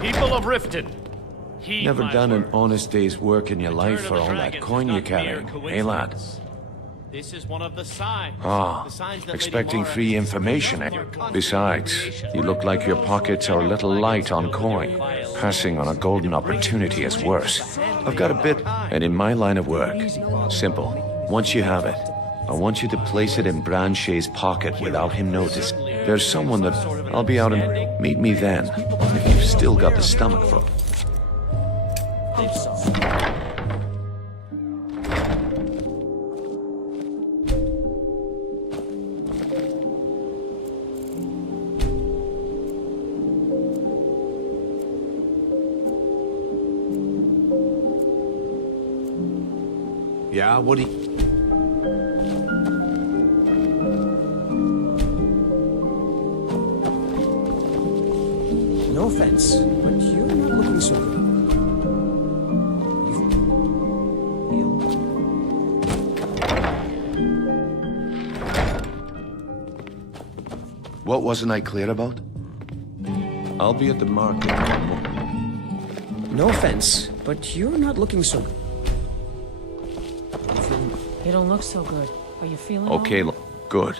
People of Riften. Never done an honest day's work in your life for all that coin you carry, eh, lad? This is one of the signs. Ah, expecting free information, eh? Besides, you look like your pockets are a little light on coin. Passing on a golden opportunity is worse. I've got a bit, and in my line of work, simple. Once you have it, I want you to place it in Branche's pocket without him noticing. There's someone that I'll be out and meet me then, if you've still got the stomach for it. Yeah, what do you... No offense, but you're not looking so good. What wasn't I clear about? I'll be at the market. No offense, but you're not looking so good. You don't look so good. Are you feeling Okay, all right? good.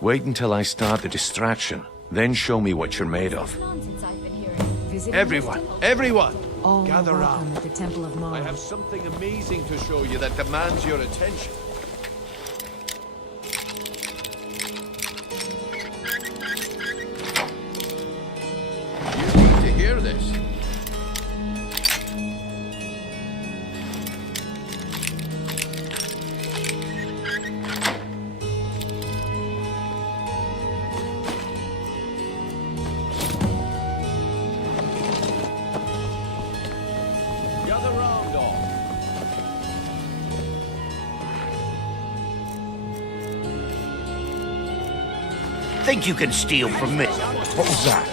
Wait until I start the distraction, then show me what you're made of. Everyone, everyone! Oh, gather welcome round. at the Temple of Mars. I have something amazing to show you that demands your attention. You need to hear this. Gather round, all. Think you can steal from me? What was that?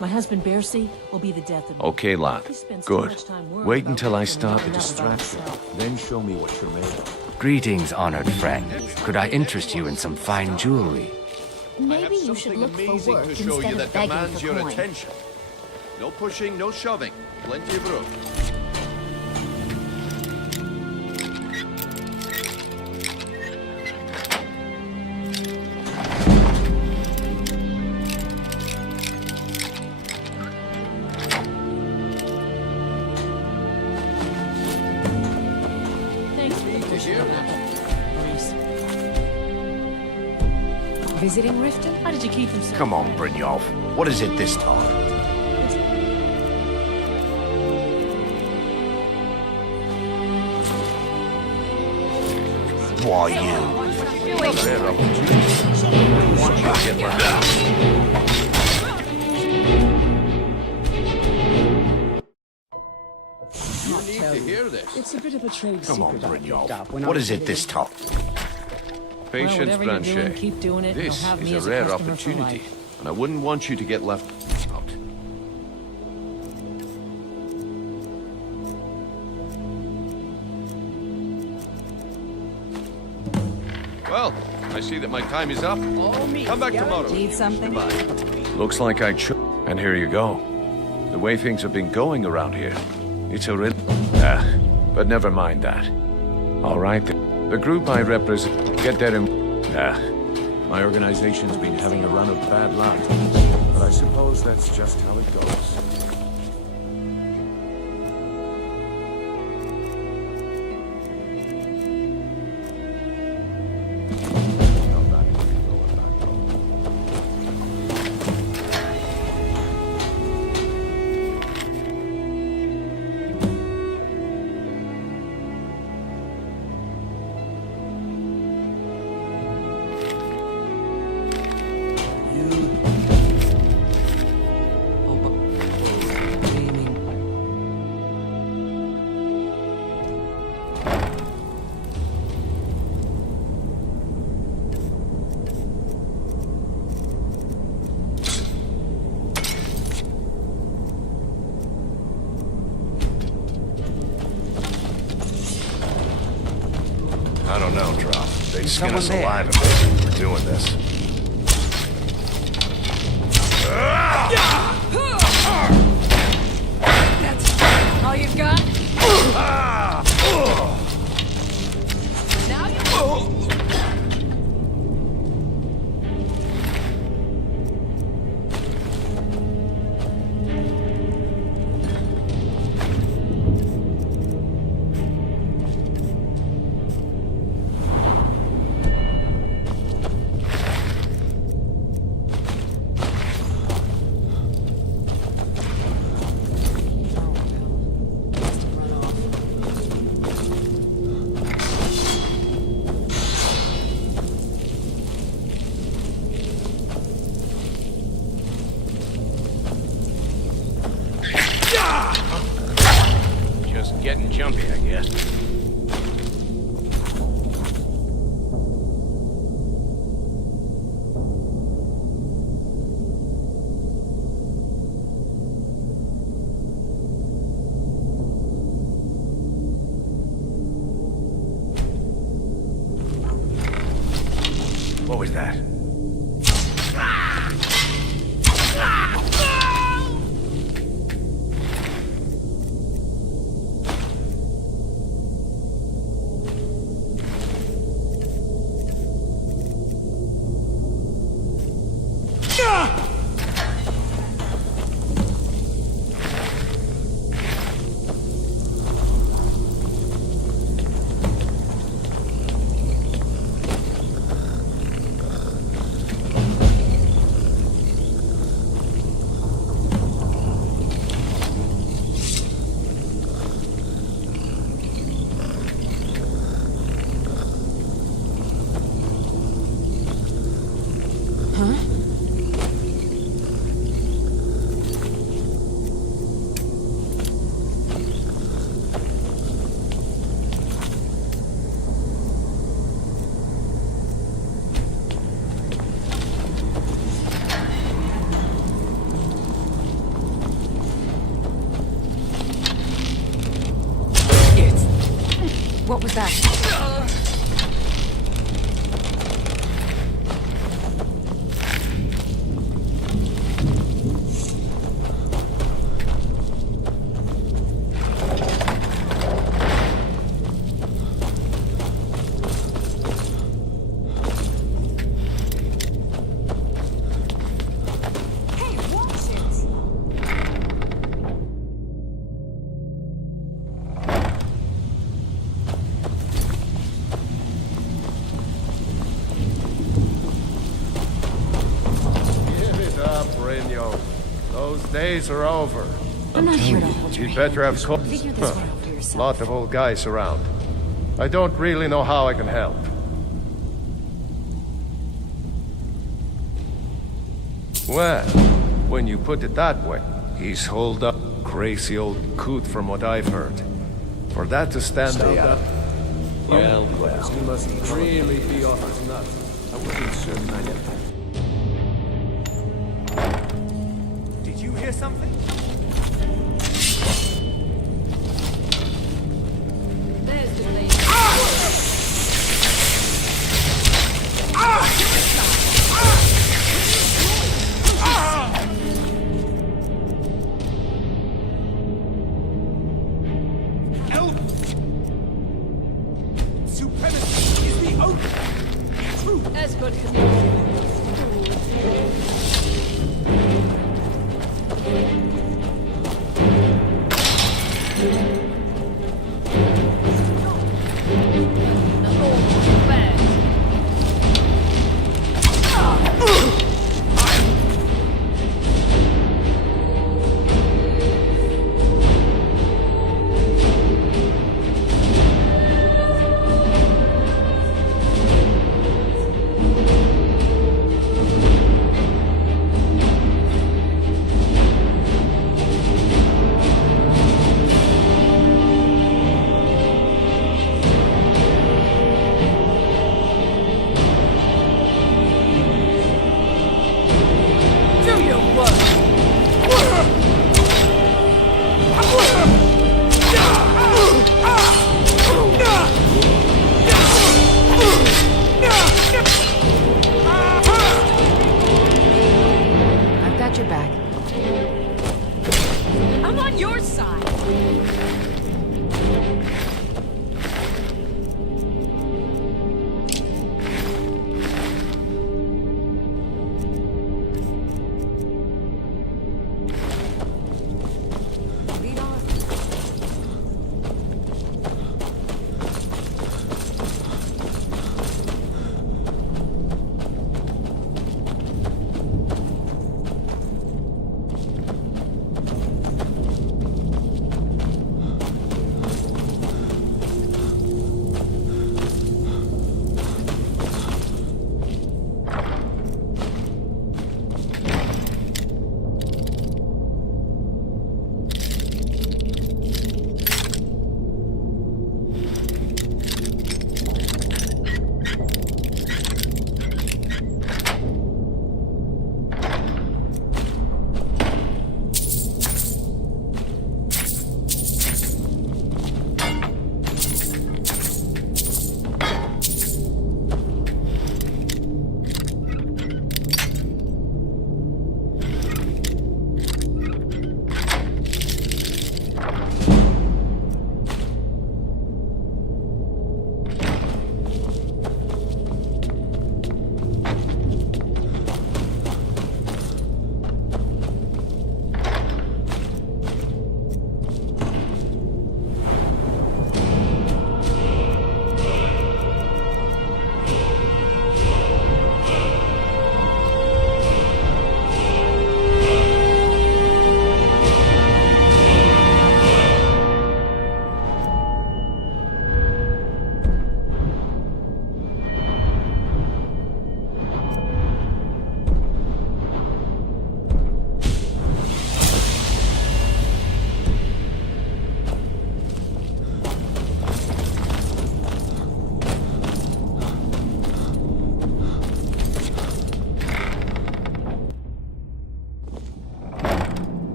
My husband Bercy will be the death of me. Okay, lad. He spends too Good. much time worrying Wait about until I things and start not the enough about distraction, himself. then show me what you're made of. Greetings, honored friend. Could I interest you in some fine jewelry? Maybe you should Something look for amazing work to show you instead that of begging demands for your coin. attention. No pushing, no shoving. Plenty of room. Thanks for the Need to push, hear this. Maurice. Visiting Riften? How did you keep him so... Come on, Brynjolf. What is it this time? Why, you? Rare opportunity. Want you to get left. You need to hear this. It's a bit of a trade Come on, secret I picked Brynjolf. up when I What was is it visiting. this time? Patience, whatever you're doing, Branche. keep doing it, and This you'll have is me a as a rare customer for opportunity, life. and I wouldn't want you to get left out. Well, I see that my time is up. Come back tomorrow. Need something? Looks like I should. And here you go. The way things have been going around here, it's a real... but never mind that. All right, the group I represent, get there in... My organization's been having a run of bad luck, but I suppose that's just how it goes. don't know, Drop. They'd skin us alive if they were doing this. That's all you've got? Now you... Just getting jumpy, I guess. What was that? What was that? Those days are over. I'm not here to hold your You'd hand. better have called. Figure this one out for yourself. Lot of old guys around. I don't really know how I can help. Well, when you put it that way, he's holed up. Crazy old coot from what I've heard. For that to stand out. Well, He must really be off his nut. I wasn't certain I had. Did you hear something? There's the blade. Supremacy is the only truth. Escort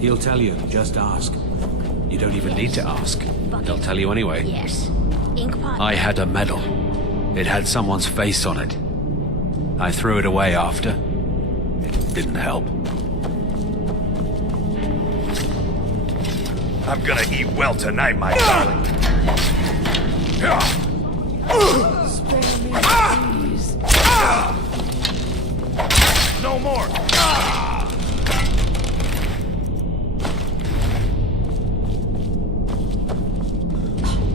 He'll tell you, just ask. You don't even need to ask. They'll tell you anyway. Yes. Ink pot. I had a medal. It had someone's face on it. I threw it away after. It didn't help. I'm gonna eat well tonight, my darling. No more.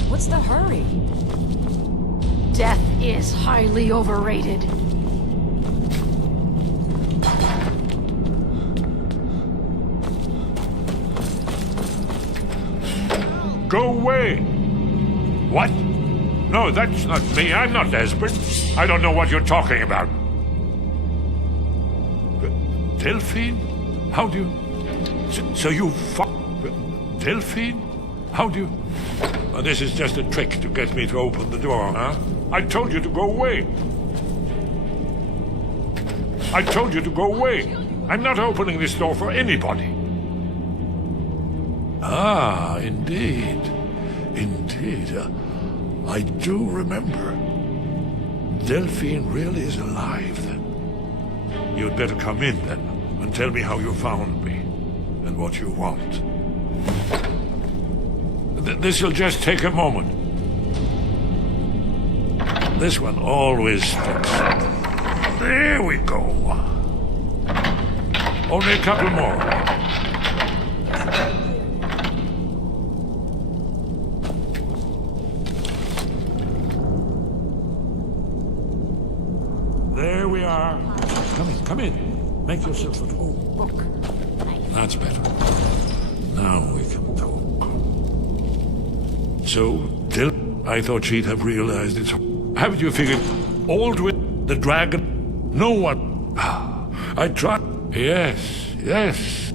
What's the hurry? Death is highly overrated. Go away! What? No, that's not me. I'm not desperate. I don't know what you're talking about. Delphine? How do you... So you Delphine? How do you... This is just a trick to get me to open the door, huh? I told you to go away. I told you to go away. I'm not opening this door for anybody. Ah, indeed. Indeed. I do remember. Delphine really is alive, then. You'd better come in, then, and tell me how you found me, and what you want. This'll just take a moment. This one always sticks. There we go. Only a couple more. There we are. Come in. Make yourself at home. Book. That's better. Now we can talk. So, I thought she'd have realized it. Haven't you figured? Aldwin, the dragon, no one. I tried. Yes.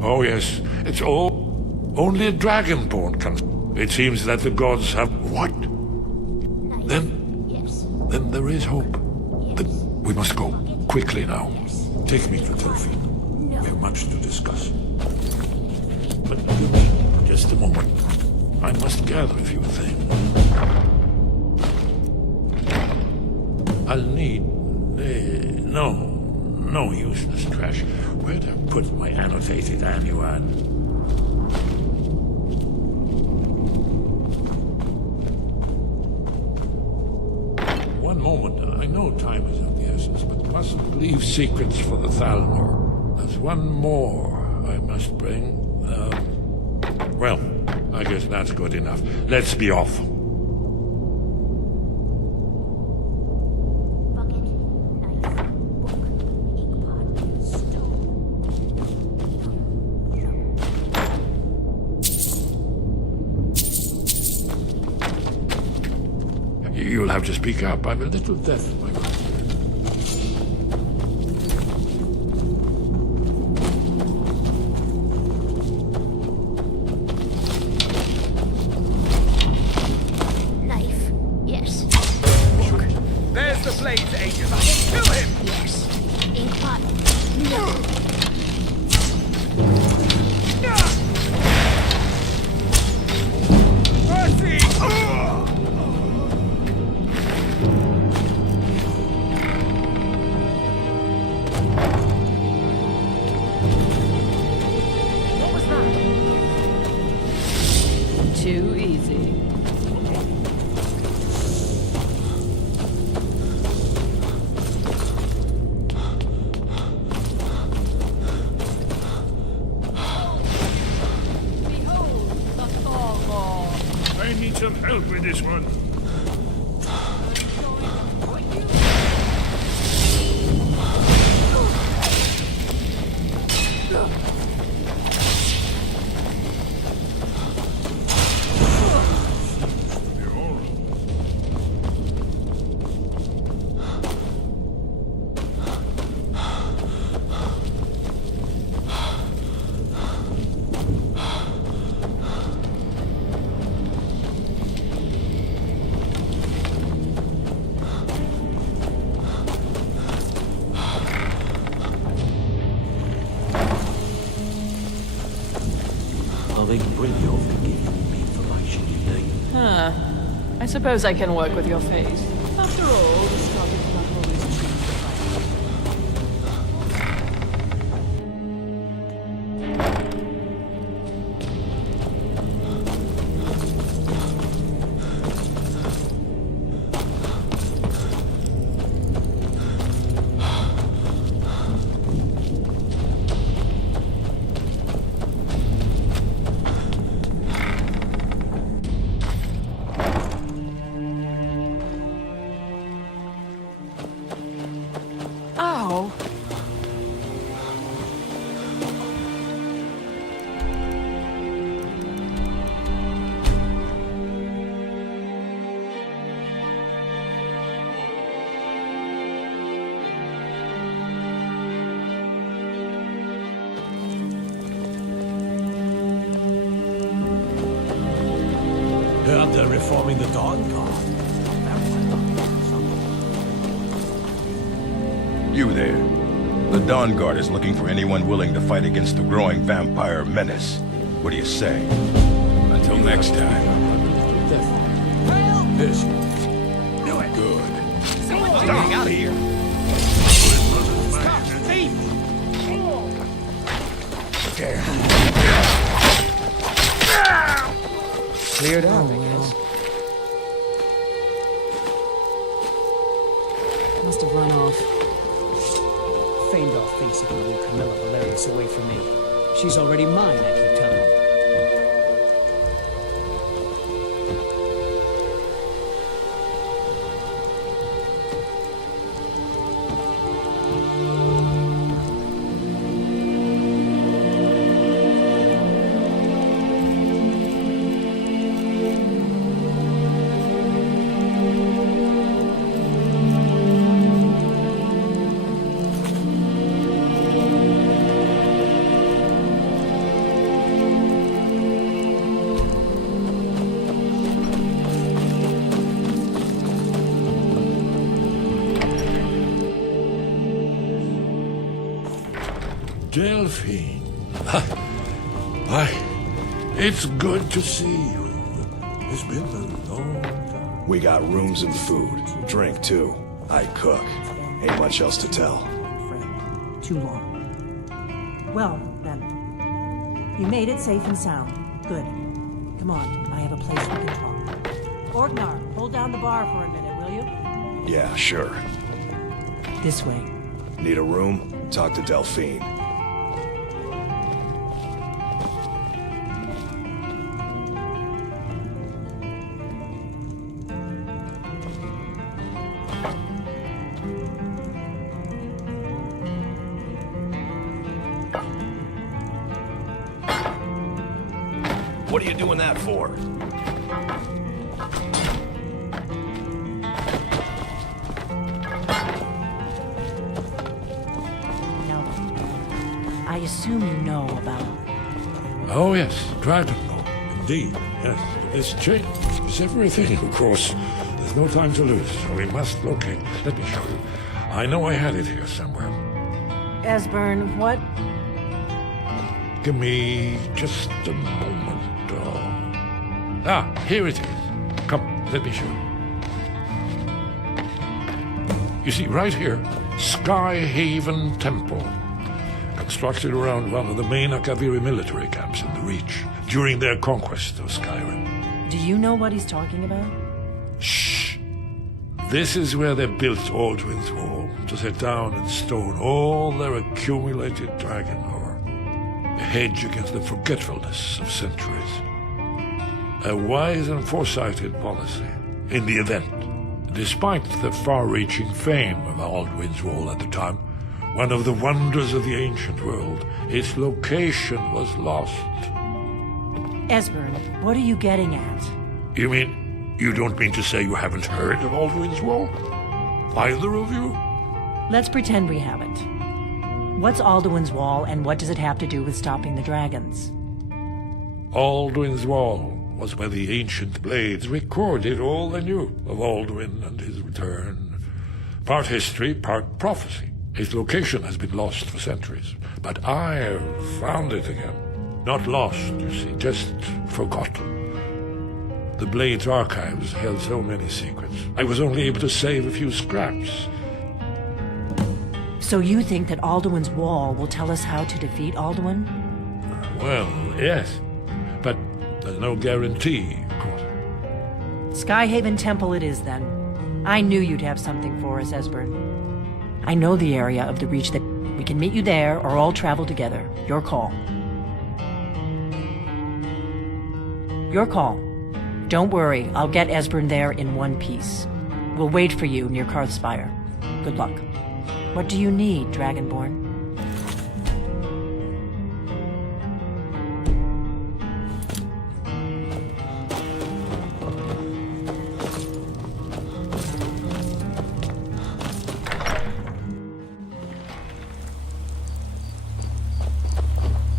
Oh, yes. It's all. Only a dragonborn can. It seems that the gods have. What? Then there is hope. Then we must go. Quickly now. Take me to Delphine. We have much to discuss. But give me just a moment. I must gather a few things. I'll need... no useless trash. Where'd I put my annotated annuad? One moment. I know time is of the essence, but mustn't leave secrets for the Thalmor. There's one more I must bring. Well, I guess that's good enough. Let's be off. Bucket. Knife. Book. Ink pot. Stone. You'll have to speak up. I'm a little deaf, my friend. Too easy. I suppose I can work with your face. After all, the Scarlet not always choose the fight. Oh. Heard they're reforming the Dawn Guard. You there. The Dawn Guard is looking for anyone willing to fight against the growing vampire menace. What do you say? Until next time. This. Do it. Good. Getting out of here. Cleared out, I guess. Must have run off. Faendal thinks he can woo Camilla Valerius away from me. She's already mine, I keep telling him. Delphine. Why, it's good to see you. It's been a long time. We got rooms and food. Drink, too. I cook. Ain't much else to tell. Friend. Too long. Well, then. You made it safe and sound. Good. Come on, I have a place we can talk. Orgnar, hold down the bar for a minute, will you? Yeah, sure. This way. Need a room? Talk to Delphine. What are you doing that for? Now then, I assume you know about... Oh, yes, Dragonborn. Indeed, yes. This changes everything, of course. There's no time to lose, so we must locate. Let me show you. I know I had it here somewhere. Esbern, what? Give me just a moment. Here it is. Come, let me show you. You see, right here, Skyhaven Temple. Constructed around one of the main Akaviri military camps in the Reach during their conquest of Skyrim. Do you know what he's talking about? Shh! This is where they built Aldwin's Wall, to set down in stone all their accumulated dragon lore. A hedge against the forgetfulness of centuries. A wise and foresighted policy in the event. Despite the far-reaching fame of Aldwin's Wall at the time, one of the wonders of the ancient world, its location was lost. Esbern, what are you getting at? You mean, you don't mean to say you haven't heard of Aldwin's Wall? Either of you? Let's pretend we haven't. What's Alduin's Wall, and what does it have to do with stopping the dragons? Aldwin's Wall was where the ancient blades recorded all they knew of Aldwin and his return. Part history, part prophecy. His location has been lost for centuries, but I've found it again. Not lost, you see, just forgotten. The Blade's archives held so many secrets. I was only able to save a few scraps. So you think that Alduin's wall will tell us how to defeat Alduin? Well, yes. But there's no guarantee, of course. Skyhaven Temple it is, then. I knew you'd have something for us, Esbern. I know the area of the Reach that we can meet you there or all travel together. Your call. Your call. Don't worry, I'll get Esbern there in one piece. We'll wait for you near Karthspire. Good luck. What do you need, Dragonborn?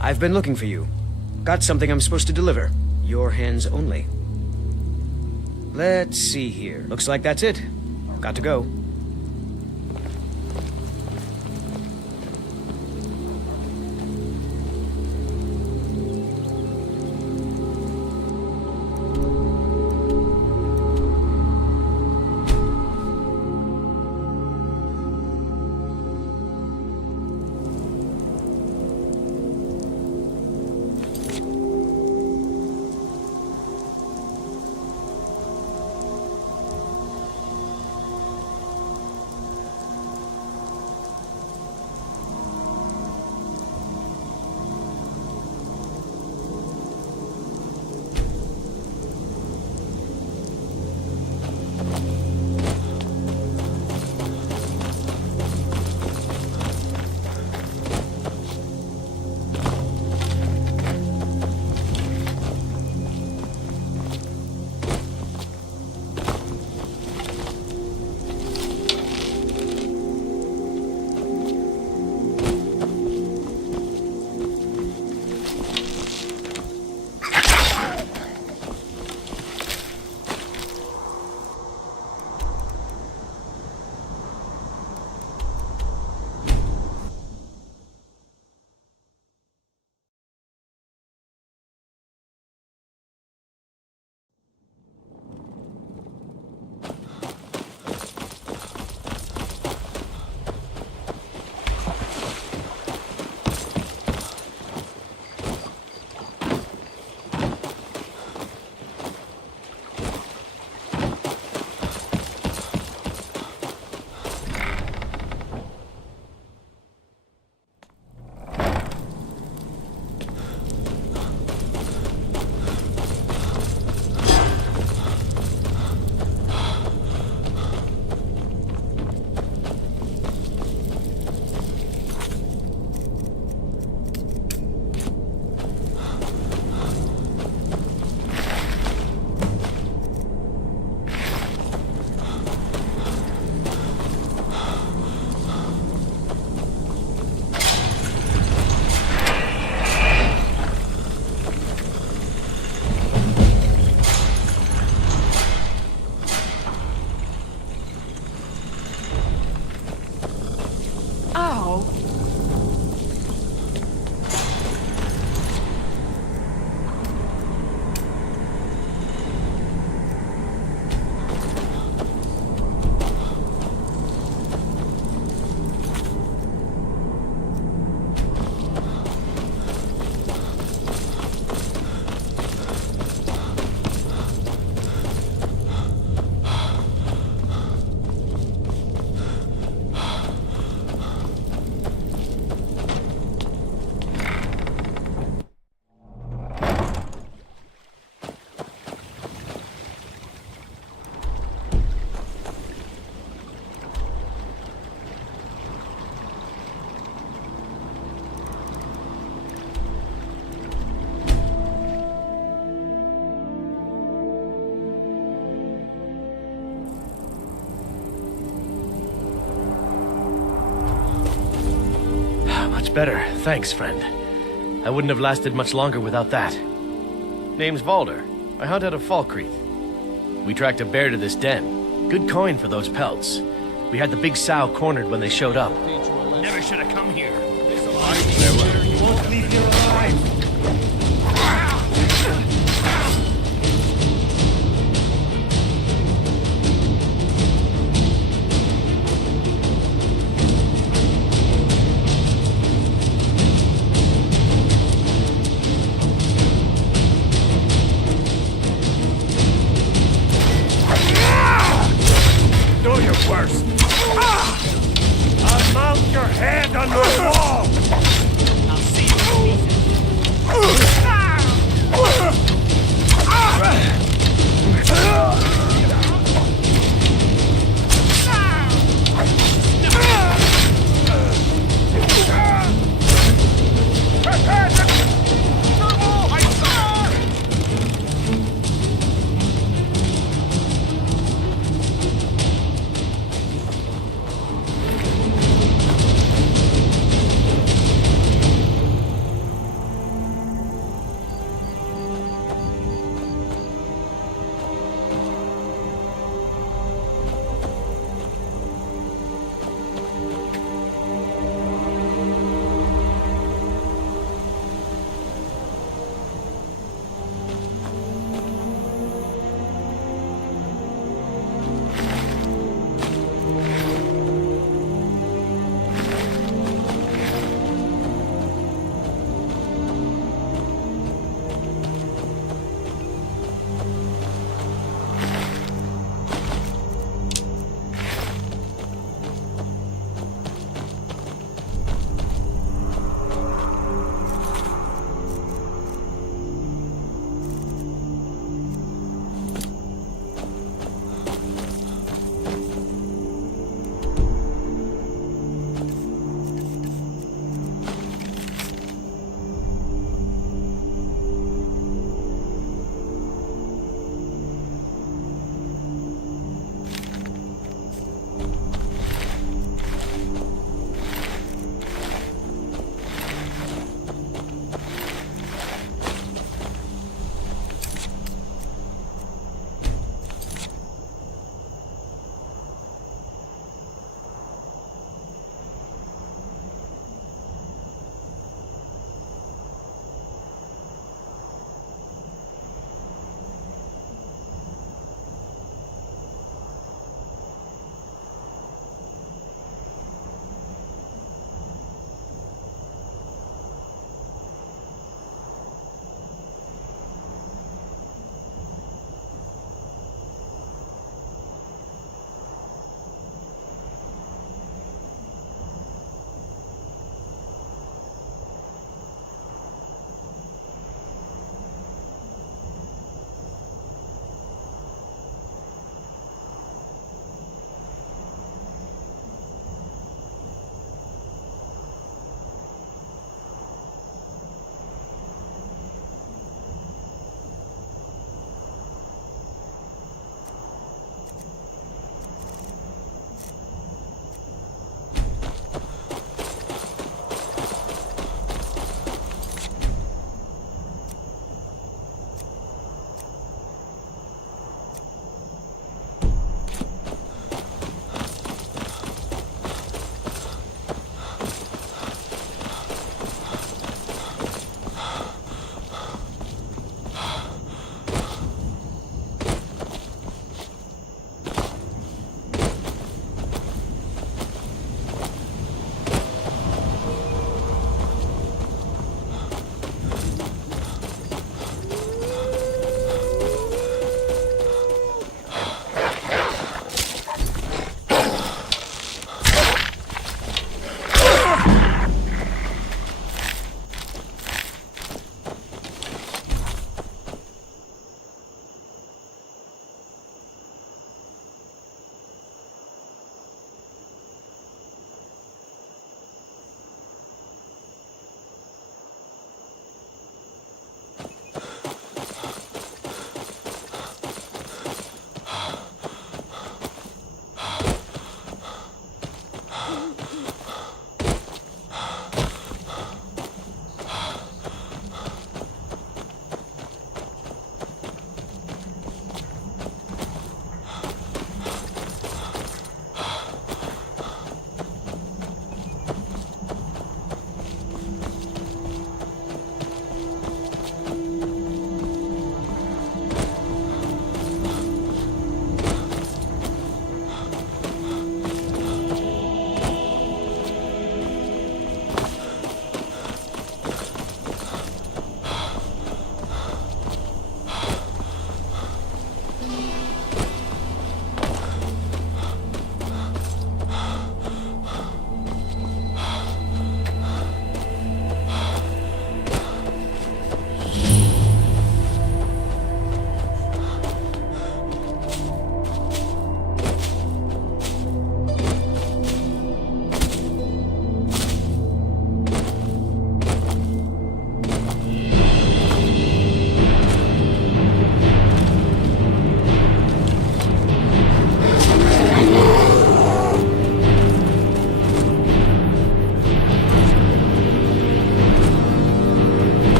I've been looking for you. Got something I'm supposed to deliver. Your hands only. Let's see here. Looks like that's it. Got to go. Better. Thanks, friend. I wouldn't have lasted much longer without that. Name's Valder. I hunt out of Falkreath. We tracked a bear to this den. Good coin for those pelts. We had the big sow cornered when they showed up. Never should have come here. You won't leave here alive. first! I'll mount your head on the wall! I'll see you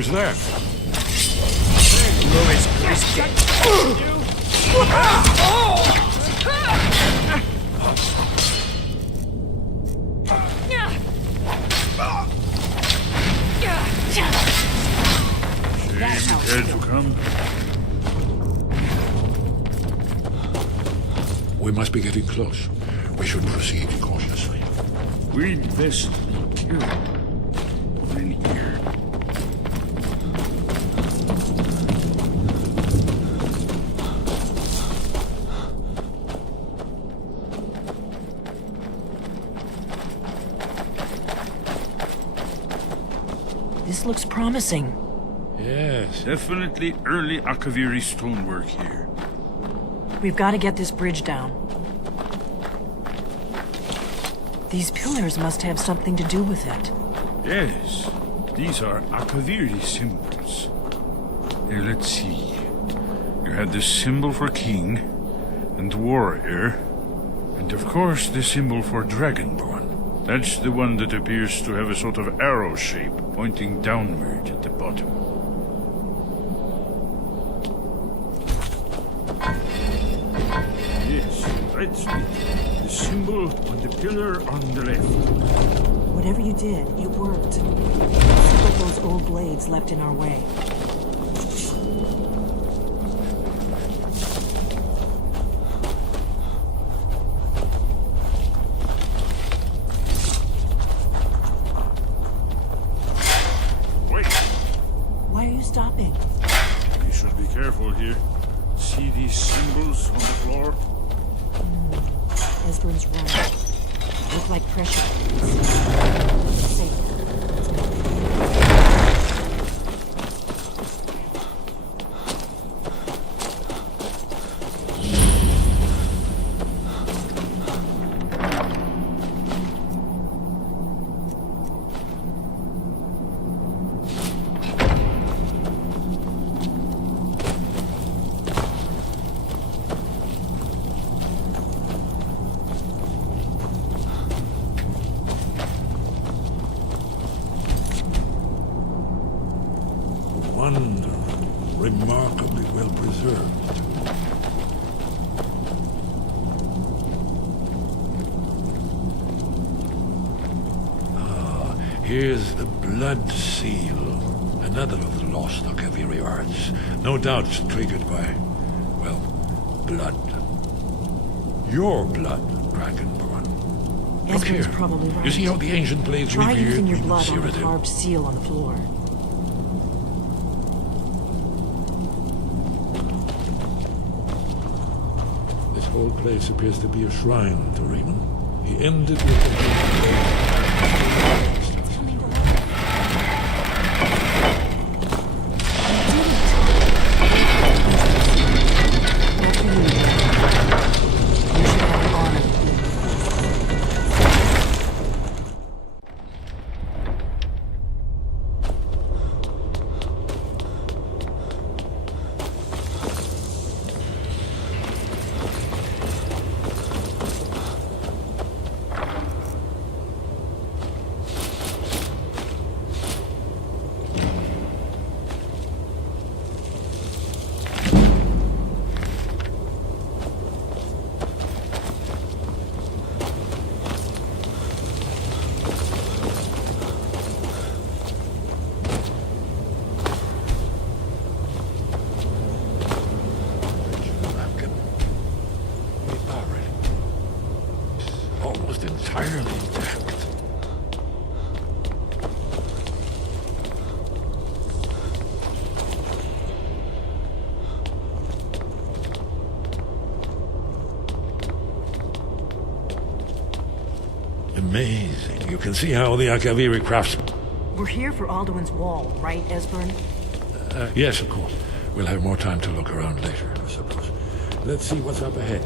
was that? Care to come? We must be getting close. We should proceed cautiously. We'd best be careful in here. This looks promising. Yes, definitely early Akaviri stonework here. We've got to get this bridge down. These pillars must have something to do with it. Yes, these are Akaviri symbols. Here, let's see. You had the symbol for king and warrior, and of course the symbol for dragonborn. That's the one that appears to have a sort of arrow shape pointing downward at the bottom. Yes, that's it. The symbol on the pillar on the left. Whatever you did, it worked. See what those old blades left in our way. Wait, Why are you stopping? we should be careful here. See these symbols on the floor? Esbern's right. Look like pressure plates. Safe. Wonderful, remarkably well preserved. Ah, here's the blood seal. Another of the lost Akaviri arts. No doubt triggered by, well, blood. Your blood, Dragonborn. Look Esbern's here. probably right. You see how the ancient blades Try revered using your Queen blood on the Cyrodiil? carved seal on the floor. This whole place appears to be a shrine to Raymond. He ended with the... Almost entirely intact. Amazing. You can see how the Akaviri crafts... We're here for Alduin's Wall, right, Esbern? Yes, of course. We'll have more time to look around later, I suppose. Let's see what's up ahead.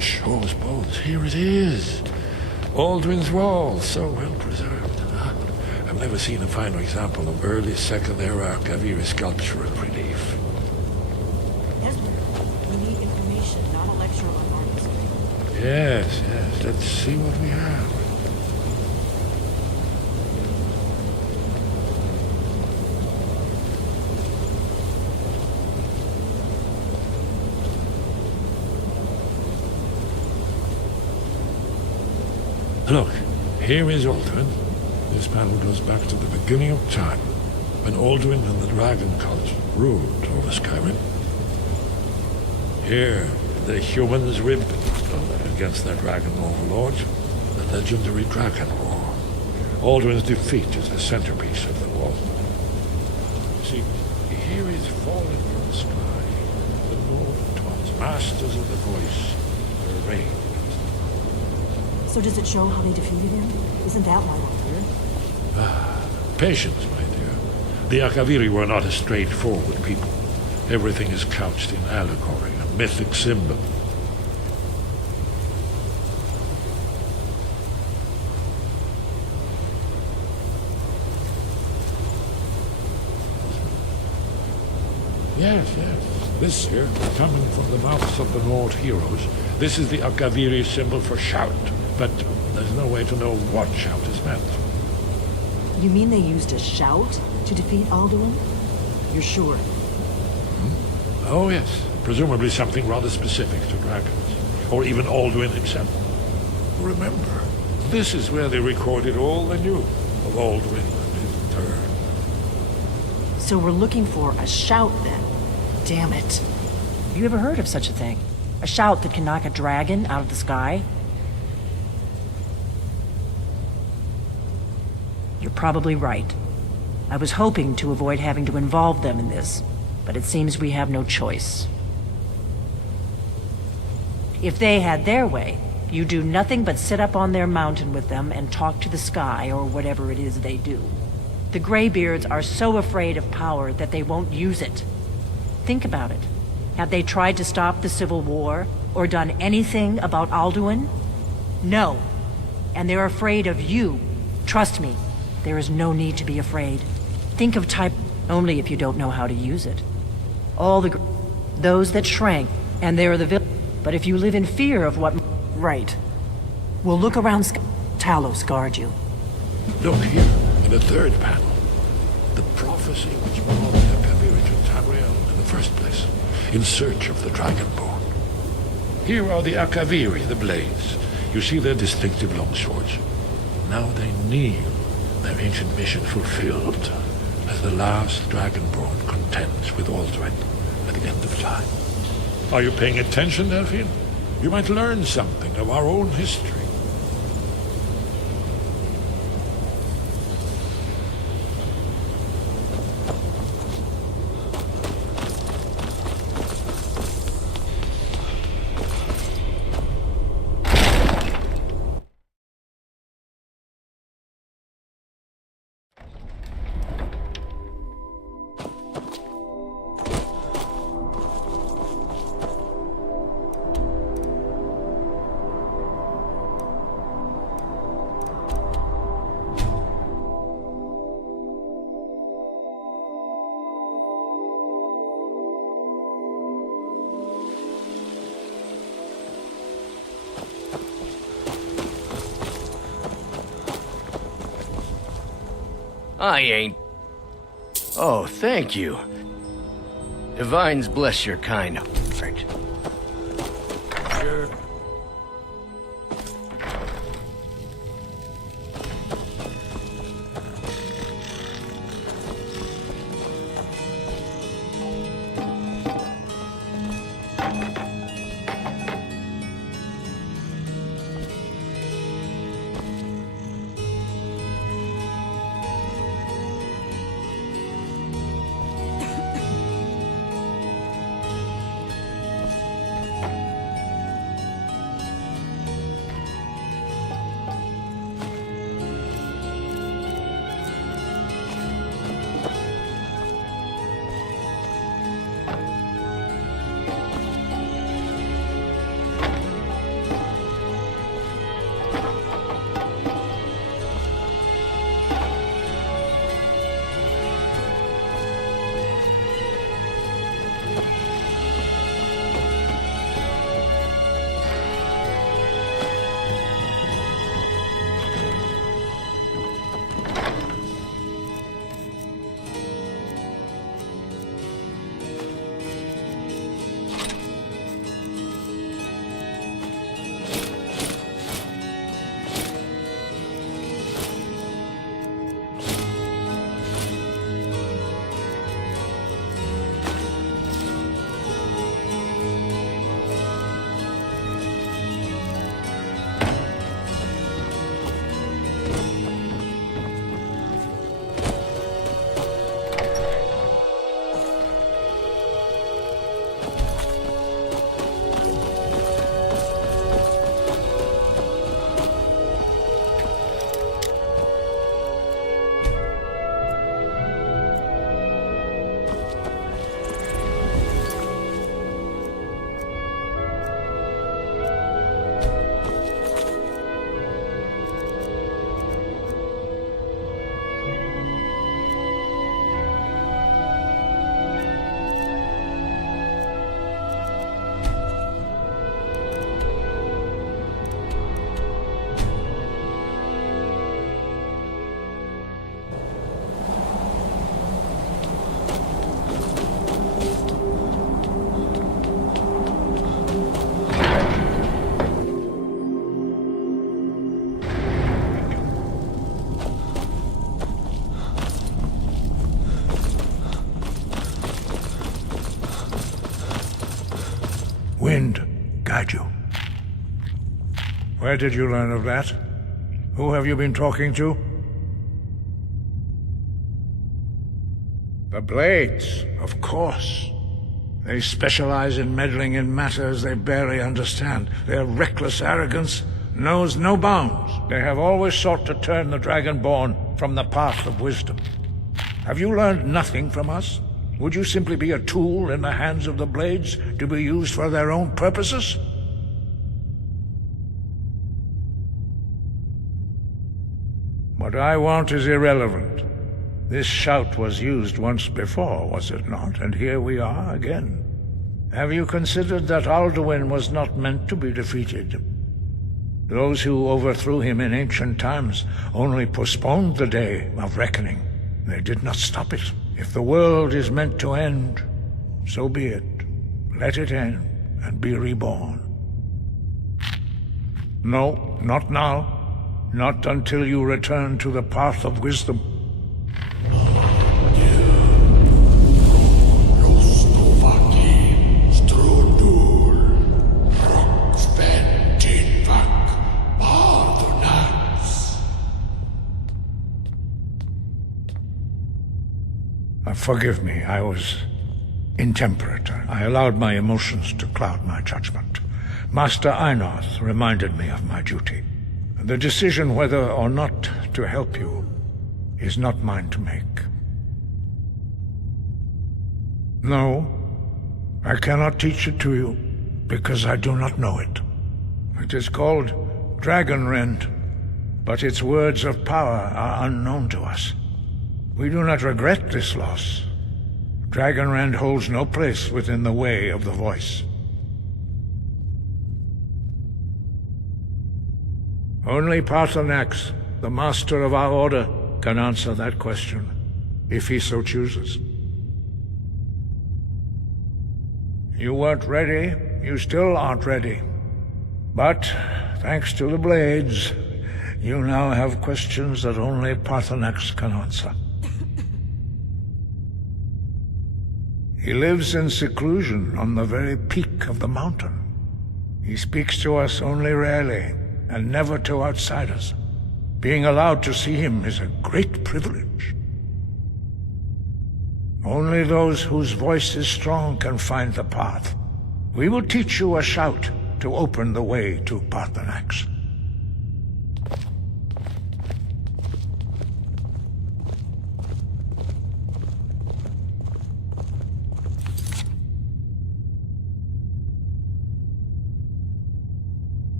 Shaw's bones, here it is. Aldrin's Wall, so well preserved. Huh? I've never seen a finer example of early Second Era Kaviri sculptural relief. Ezra, we need information, not a lecture on artistry. Yes, yes. Let's see what we have. Look, here is Aldrin. This panel goes back to the beginning of time, when Aldrin and the Dragon Cult ruled over Skyrim. Here, the humans ribbed against their dragon overlord, the legendary Dragon War. Aldrin's defeat is the centerpiece of the wall. See, here is fallen from the sky, the Northern Twats, masters of the voice, their reign. So does it show how they defeated him? Isn't that why we're here? Patience, my dear. The Akaviri were not a straightforward people. Everything is couched in allegory, a mythic symbol. Yes, yes. This here, coming from the mouths of the Nord heroes, this is the Akaviri symbol for shout. But there's no way to know what shout is meant. You mean they used a shout to defeat Alduin? You're sure? Oh, yes. Presumably something rather specific to dragons. Or even Alduin himself. Remember, this is where they recorded all they knew of Alduin and his turn. So we're looking for a shout then. Damn it. Have you ever heard of such a thing? A shout that can knock a dragon out of the sky? You're probably right. I was hoping to avoid having to involve them in this, but it seems we have no choice. If they had their way, you do nothing but sit up on their mountain with them and talk to the sky or whatever it is they do. The Greybeards are so afraid of power that they won't use it. Think about it. Have they tried to stop the Civil War or done anything about Alduin? No. And they're afraid of you. Trust me. There is no need to be afraid. Think of type only if you don't know how to use it. All those that shrank, and they're the but if you live in fear of what... Right. We'll look around Talos guard you. Look here, in the third panel. The prophecy which brought the Akaviri to Tamriel in the first place, in search of the Dragonborn. Here are the Akaviri, the blades. You see their distinctive longswords. Now they kneel, their ancient mission fulfilled, as the last Dragonborn contends with Aldrin at the end of time. Are you paying attention, Delphine? You might learn something of our own history. I ain't... Oh, thank you. Divines bless your kind heart. Sure. wind guide you. Where did you learn of that? Who have you been talking to? The Blades, of course. They specialize in meddling in matters they barely understand. Their reckless arrogance knows no bounds. They have always sought to turn the Dragonborn from the path of wisdom. Have you learned nothing from us? Would you simply be a tool in the hands of the Blades to be used for their own purposes? What I want is irrelevant. This shout was used once before, was it not? And here we are again. Have you considered that Alduin was not meant to be defeated? Those who overthrew him in ancient times only postponed the day of reckoning. They did not stop it. If the world is meant to end, so be it. Let it end and be reborn. No, not now. Not until you return to the path of wisdom. Forgive me, I was intemperate. I allowed my emotions to cloud my judgment. Master Einarth reminded me of my duty. The decision whether or not to help you is not mine to make. No, I cannot teach it to you because I do not know it. It is called Dragonrend, but its words of power are unknown to us. We do not regret this loss. Dragonrend holds no place within the way of the voice. Only Paarthurnax, the master of our order, can answer that question, if he so chooses. You weren't ready, you still aren't ready. But, thanks to the Blades, you now have questions that only Paarthurnax can answer. He lives in seclusion on the very peak of the mountain. He speaks to us only rarely, and never to outsiders. Being allowed to see him is a great privilege. Only those whose voice is strong can find the path. We will teach you a shout to open the way to Paarthurnax.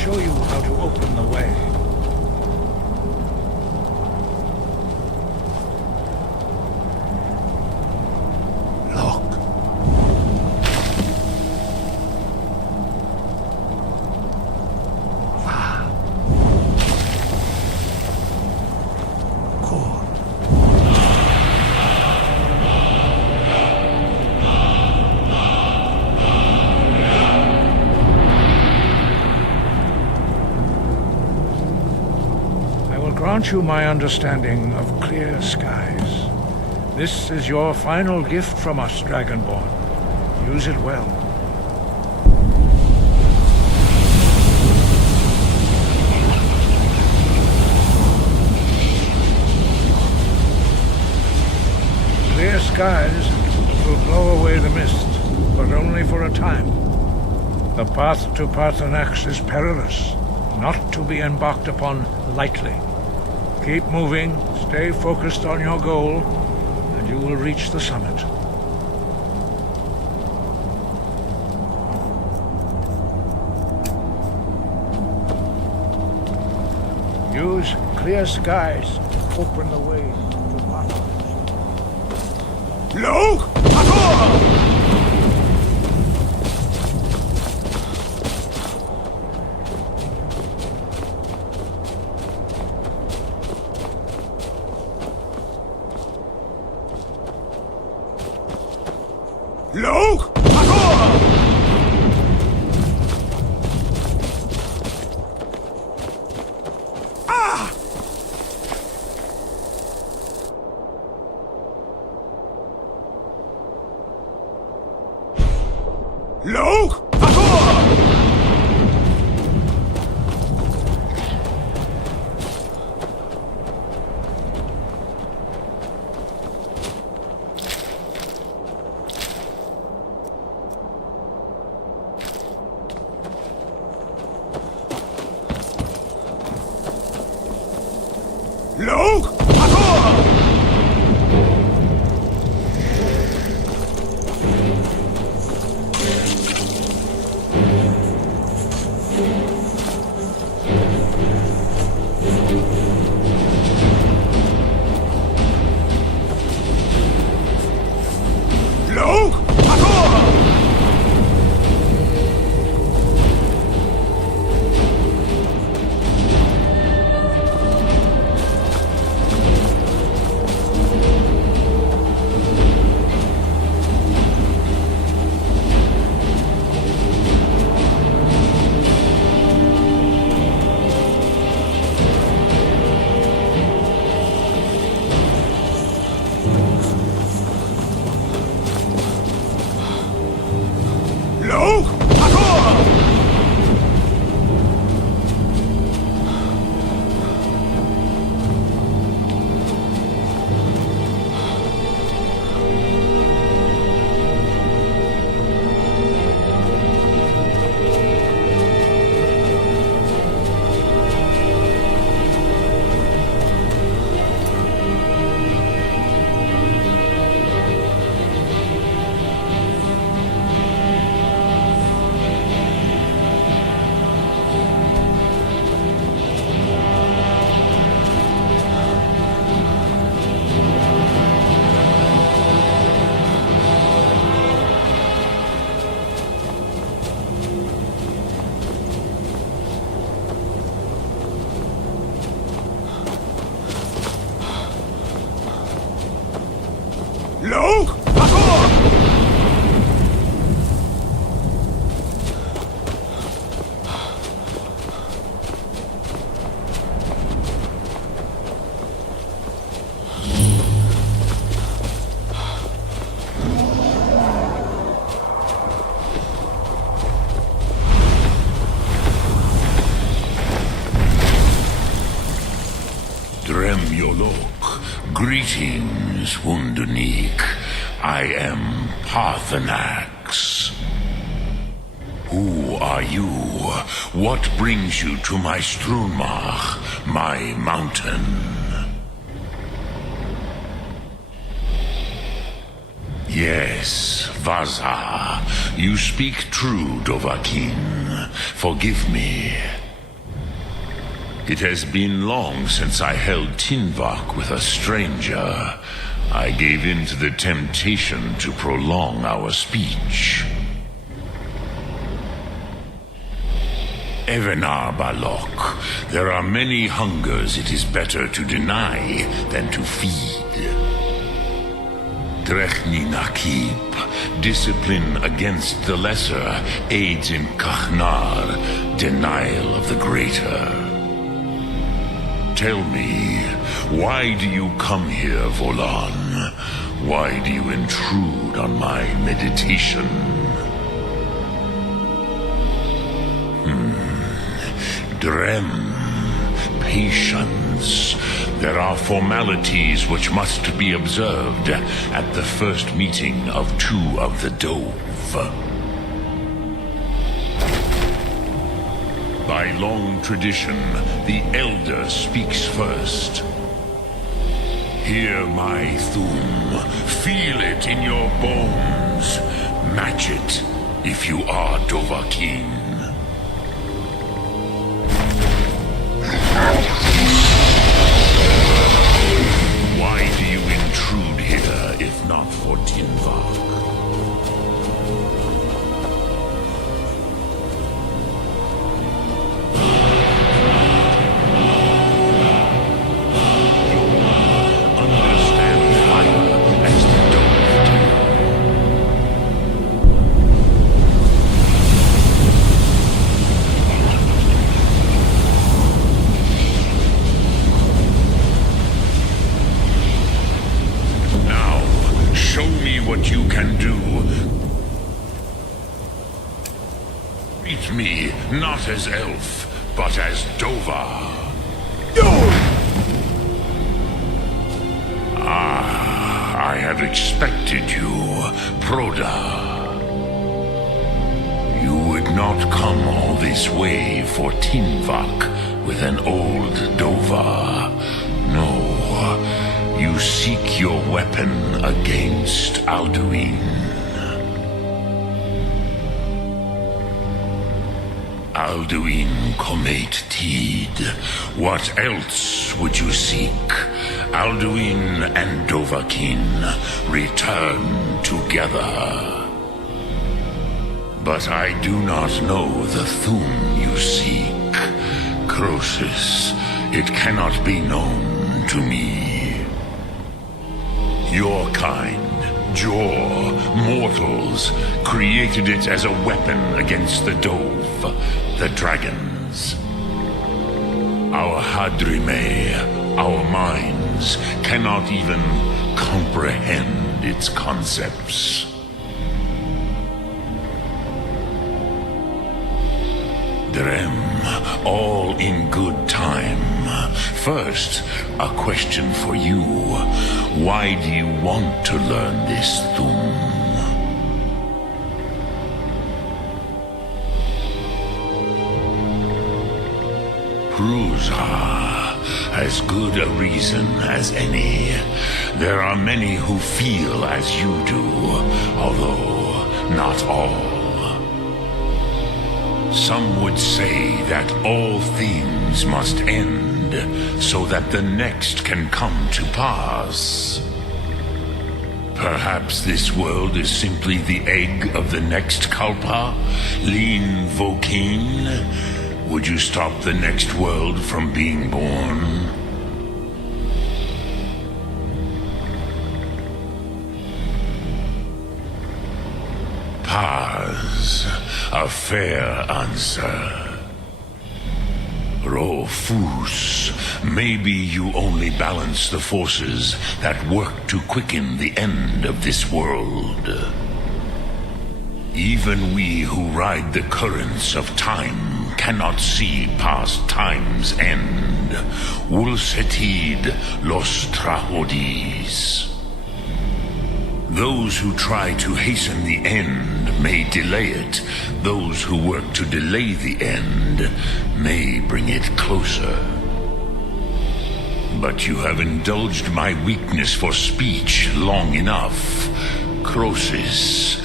Show you how to open the way. Grant you my understanding of clear skies. This is your final gift from us, Dragonborn. Use it well. clear skies will blow away the mist, but only for a time. The path to Parthenax is perilous, not to be embarked upon lightly. Keep moving, stay focused on your goal, and you will reach the summit. Use clear skies to open the way to Parthenax. Look! Look! Look! Look! Look! Greetings, Wunderneek. I am Parthenax. Who are you? What brings you to my Strunmach, my mountain? Yes, Vaza. You speak true, Dovahkiin. Forgive me. It has been long since I held Tinvak with a stranger. I gave in to the temptation to prolong our speech. Evenar Balok, there are many hungers it is better to deny than to feed. Drechni Nakib, discipline against the lesser aids in Kachnar, denial of the greater. Tell me, why do you come here, Volan? Why do you intrude on my meditation? Drem, patience. There are formalities which must be observed at the first meeting of two of the Dove. By long tradition, the Elder speaks first. Hear my Thum. Feel it in your bones. Match it if you are Dovahkiin. Why do you intrude here if not for Tinvak? What you can do. Meet me not as elf, but as Dova. I had expected you, Proda. You would not come all this way for Tinvak with an old Dova. No. You seek your weapon against Alduin. Alduin Comate Teed. What else would you seek? Alduin and Dovahkiin return together. But I do not know the Thum you seek. Croesus, it cannot be known to me. Your kind, Jor, mortals, created it as a weapon against the Dove, the dragons. Our Hadrime, our minds, cannot even comprehend its concepts. Drem, all in good time. First, a question for you. Why do you want to learn this Thum? Prusa, as good a reason as any. There are many who feel as you do, although not all. Some would say that all things must end so that the next can come to pass. Perhaps this world is simply the egg of the next Kalpa, Lean Vokeen. Would you stop the next world from being born? Paz, a fair answer. Rofus, maybe you only balance the forces that work to quicken the end of this world. Even we who ride the currents of time cannot see past time's end. Wulsetid los trahodis. Those who try to hasten the end may delay it. Those who work to delay the end may bring it closer. But you have indulged my weakness for speech long enough. Croesus,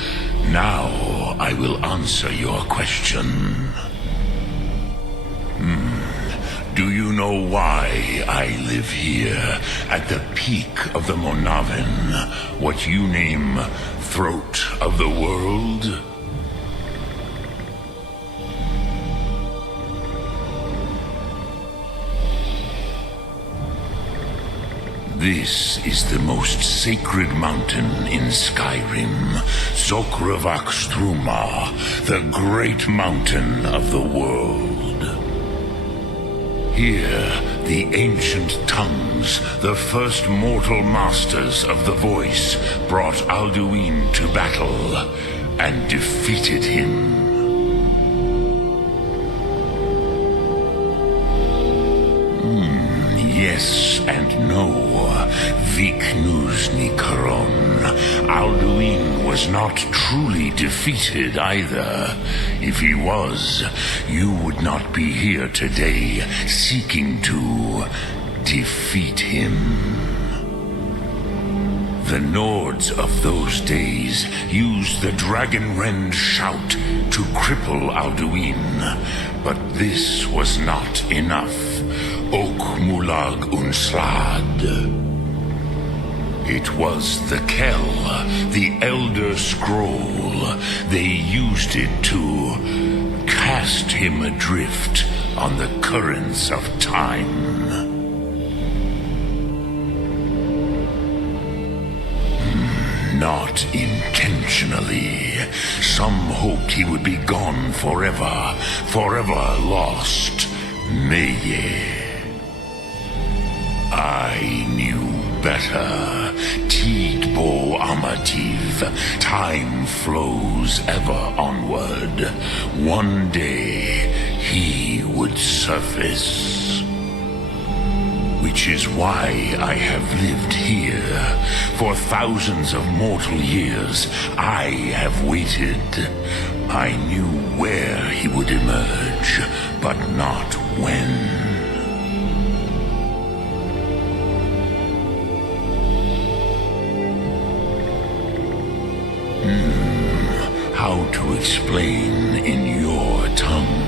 now I will answer your question. Do you know why I live here, at the peak of the Monaven, what you name throat of the world? This is the most sacred mountain in Skyrim, Zokravak Struma, the great mountain of the world. Here, the ancient tongues, the first mortal masters of the voice, brought Alduin to battle and defeated him. Yes and no. Vik Nuzny Karon. Alduin was not truly defeated either. If he was, you would not be here today seeking to defeat him. The Nords of those days used the Dragonrend shout to cripple Alduin, but this was not enough. Ok Mulag Unslad. It was the Kell, the Elder Scroll. They used it to cast him adrift on the currents of time. Not intentionally. Some hoped he would be gone forever, forever lost. Meye. I knew better. Tidbo Amativ. Time flows ever onward. One day, he would surface. Which is why I have lived here. For thousands of mortal years, I have waited. I knew where he would emerge, but not when. How to explain in your tongue?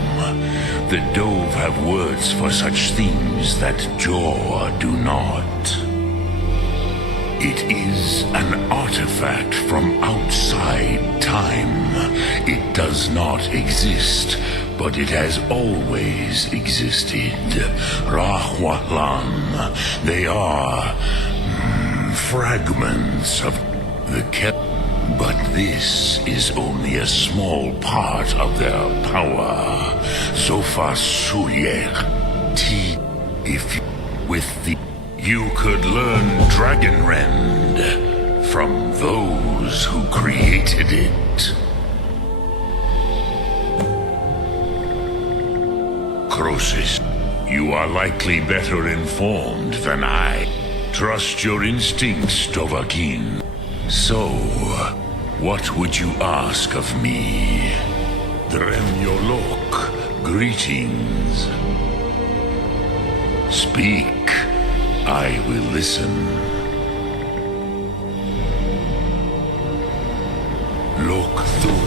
The Dove have words for such things that Jor do not. It is an artifact from outside time. It does not exist, but it has always existed. Rahwalan. They are fragments of the Kell. But this is only a small part of their power. Zofa Suyer. If with the you could learn Dragonrend from those who created it. Croesus, you are likely better informed than I. Trust your instincts, Dovahkiin. So, what would you ask of me? Dremyolok, greetings. Speak, I will listen. Lok Thun.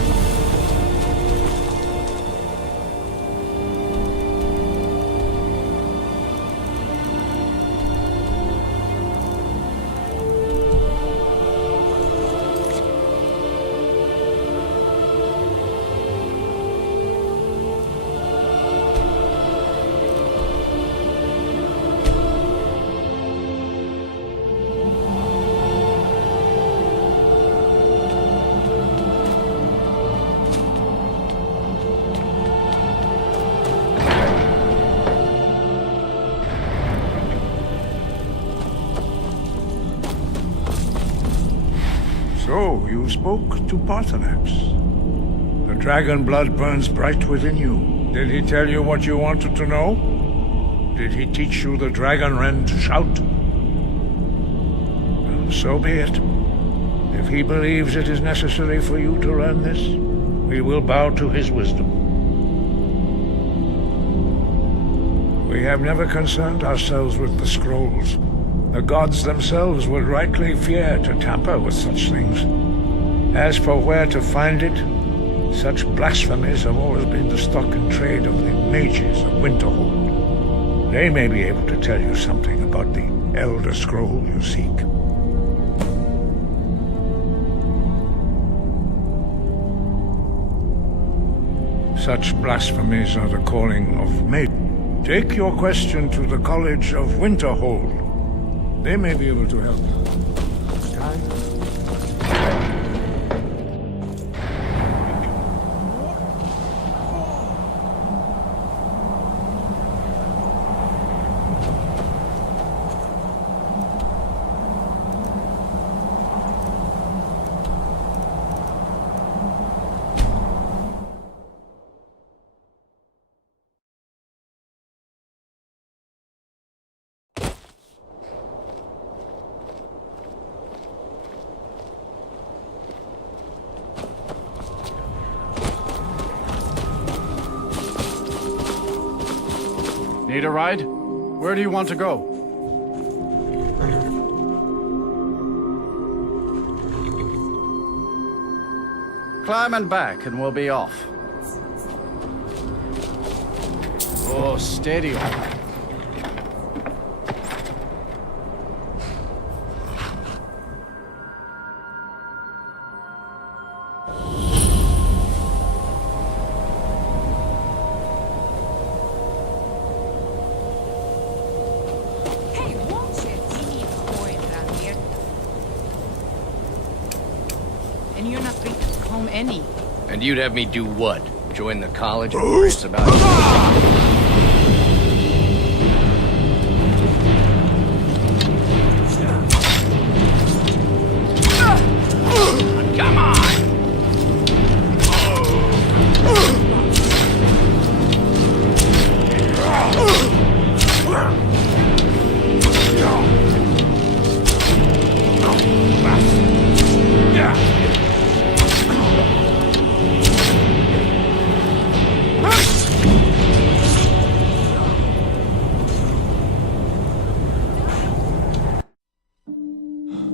So, you spoke to Paarthurnax. The dragon blood burns bright within you. Did he tell you what you wanted to know? Did he teach you the Dragonrend shout? Well, so be it. If he believes it is necessary for you to learn this, we will bow to his wisdom. We have never concerned ourselves with the scrolls. The gods themselves would rightly fear to tamper with such things. As for where to find it, such blasphemies have always been the stock and trade of the mages of Winterhold. They may be able to tell you something about the Elder Scroll you seek. Such blasphemies are the calling of mages. Take your question to the College of Winterhold. They may be able to help you. Need a ride? Where do you want to go? Climb and back, and we'll be off. Oh, steady on. Hey, watch it! We need coin around here. And you're not bringing home any. And you'd have me do what? Join the college and rants about... Come on!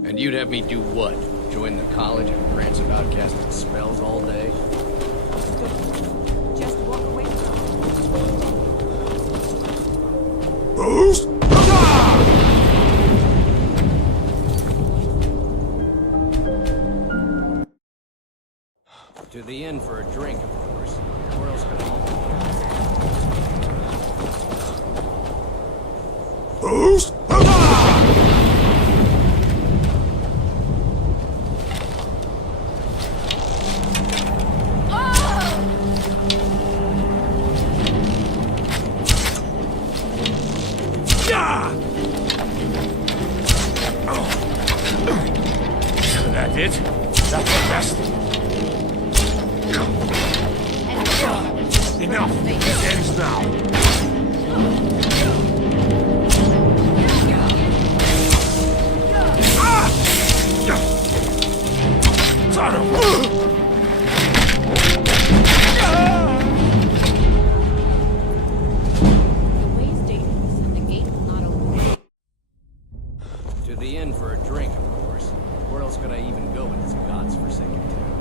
And you'd have me do what? Join the college and rants about casting spells all day? Just walk away from To the inn for a drink, of course. Where else could I... That it? That's the best. Enough. It ends now. Son of To the inn for a drink, of course. Where else could I even go in this god's forsaken town?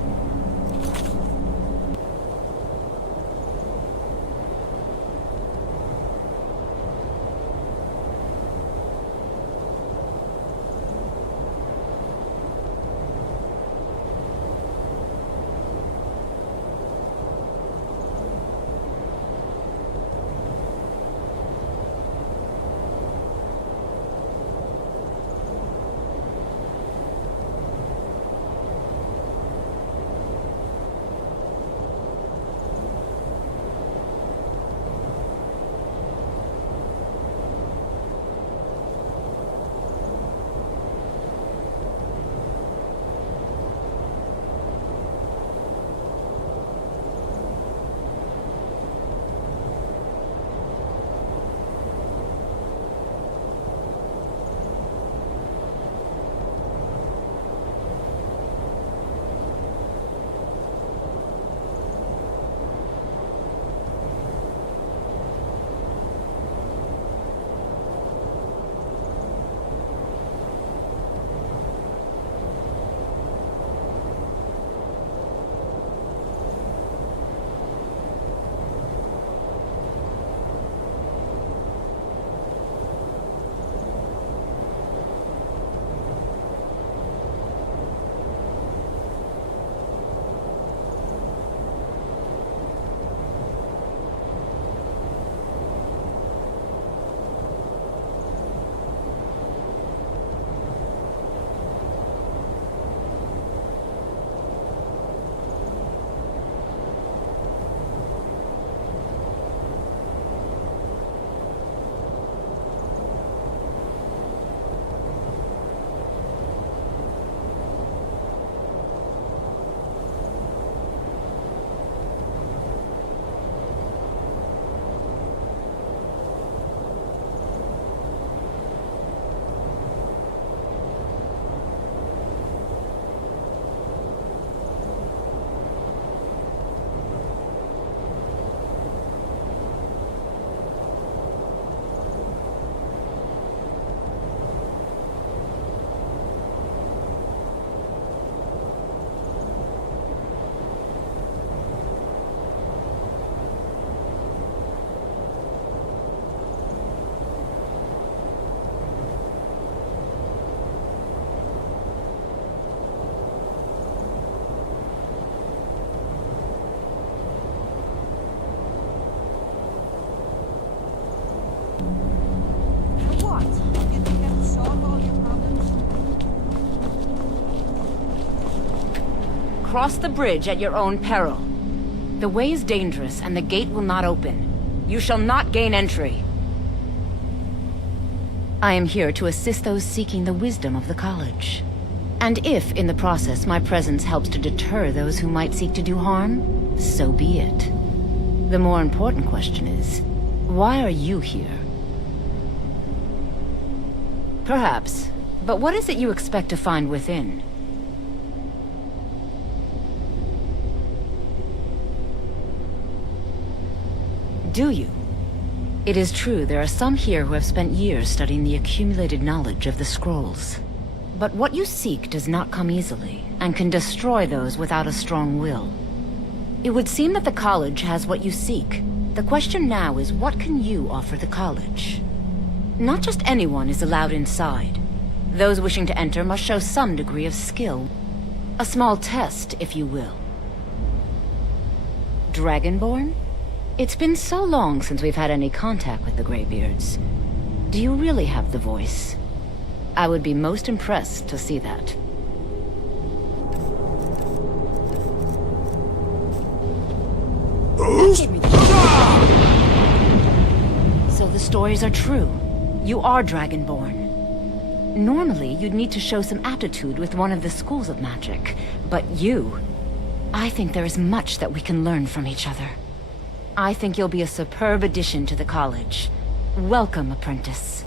cross the bridge at your own peril. The way is dangerous, and the gate will not open. You shall not gain entry. I am here to assist those seeking the wisdom of the college. And if, in the process, my presence helps to deter those who might seek to do harm, so be it. The more important question is, why are you here? Perhaps, but what is it you expect to find within? Do you? It is true there are some here who have spent years studying the accumulated knowledge of the scrolls. But what you seek does not come easily, and can destroy those without a strong will. It would seem that the college has what you seek. The question now is, what can you offer the college? Not just anyone is allowed inside. Those wishing to enter must show some degree of skill. A small test, if you will. Dragonborn? It's been so long since we've had any contact with the Greybeards. Do you really have the voice? I would be most impressed to see that. So the stories are true. You are Dragonborn. Normally, you'd need to show some aptitude with one of the schools of magic. But you... I think there is much that we can learn from each other. I think you'll be a superb addition to the college. Welcome, apprentice.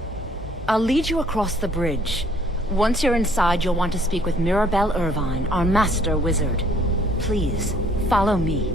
I'll lead you across the bridge. Once you're inside, you'll want to speak with Mirabelle Irvine, our master wizard. Please, follow me.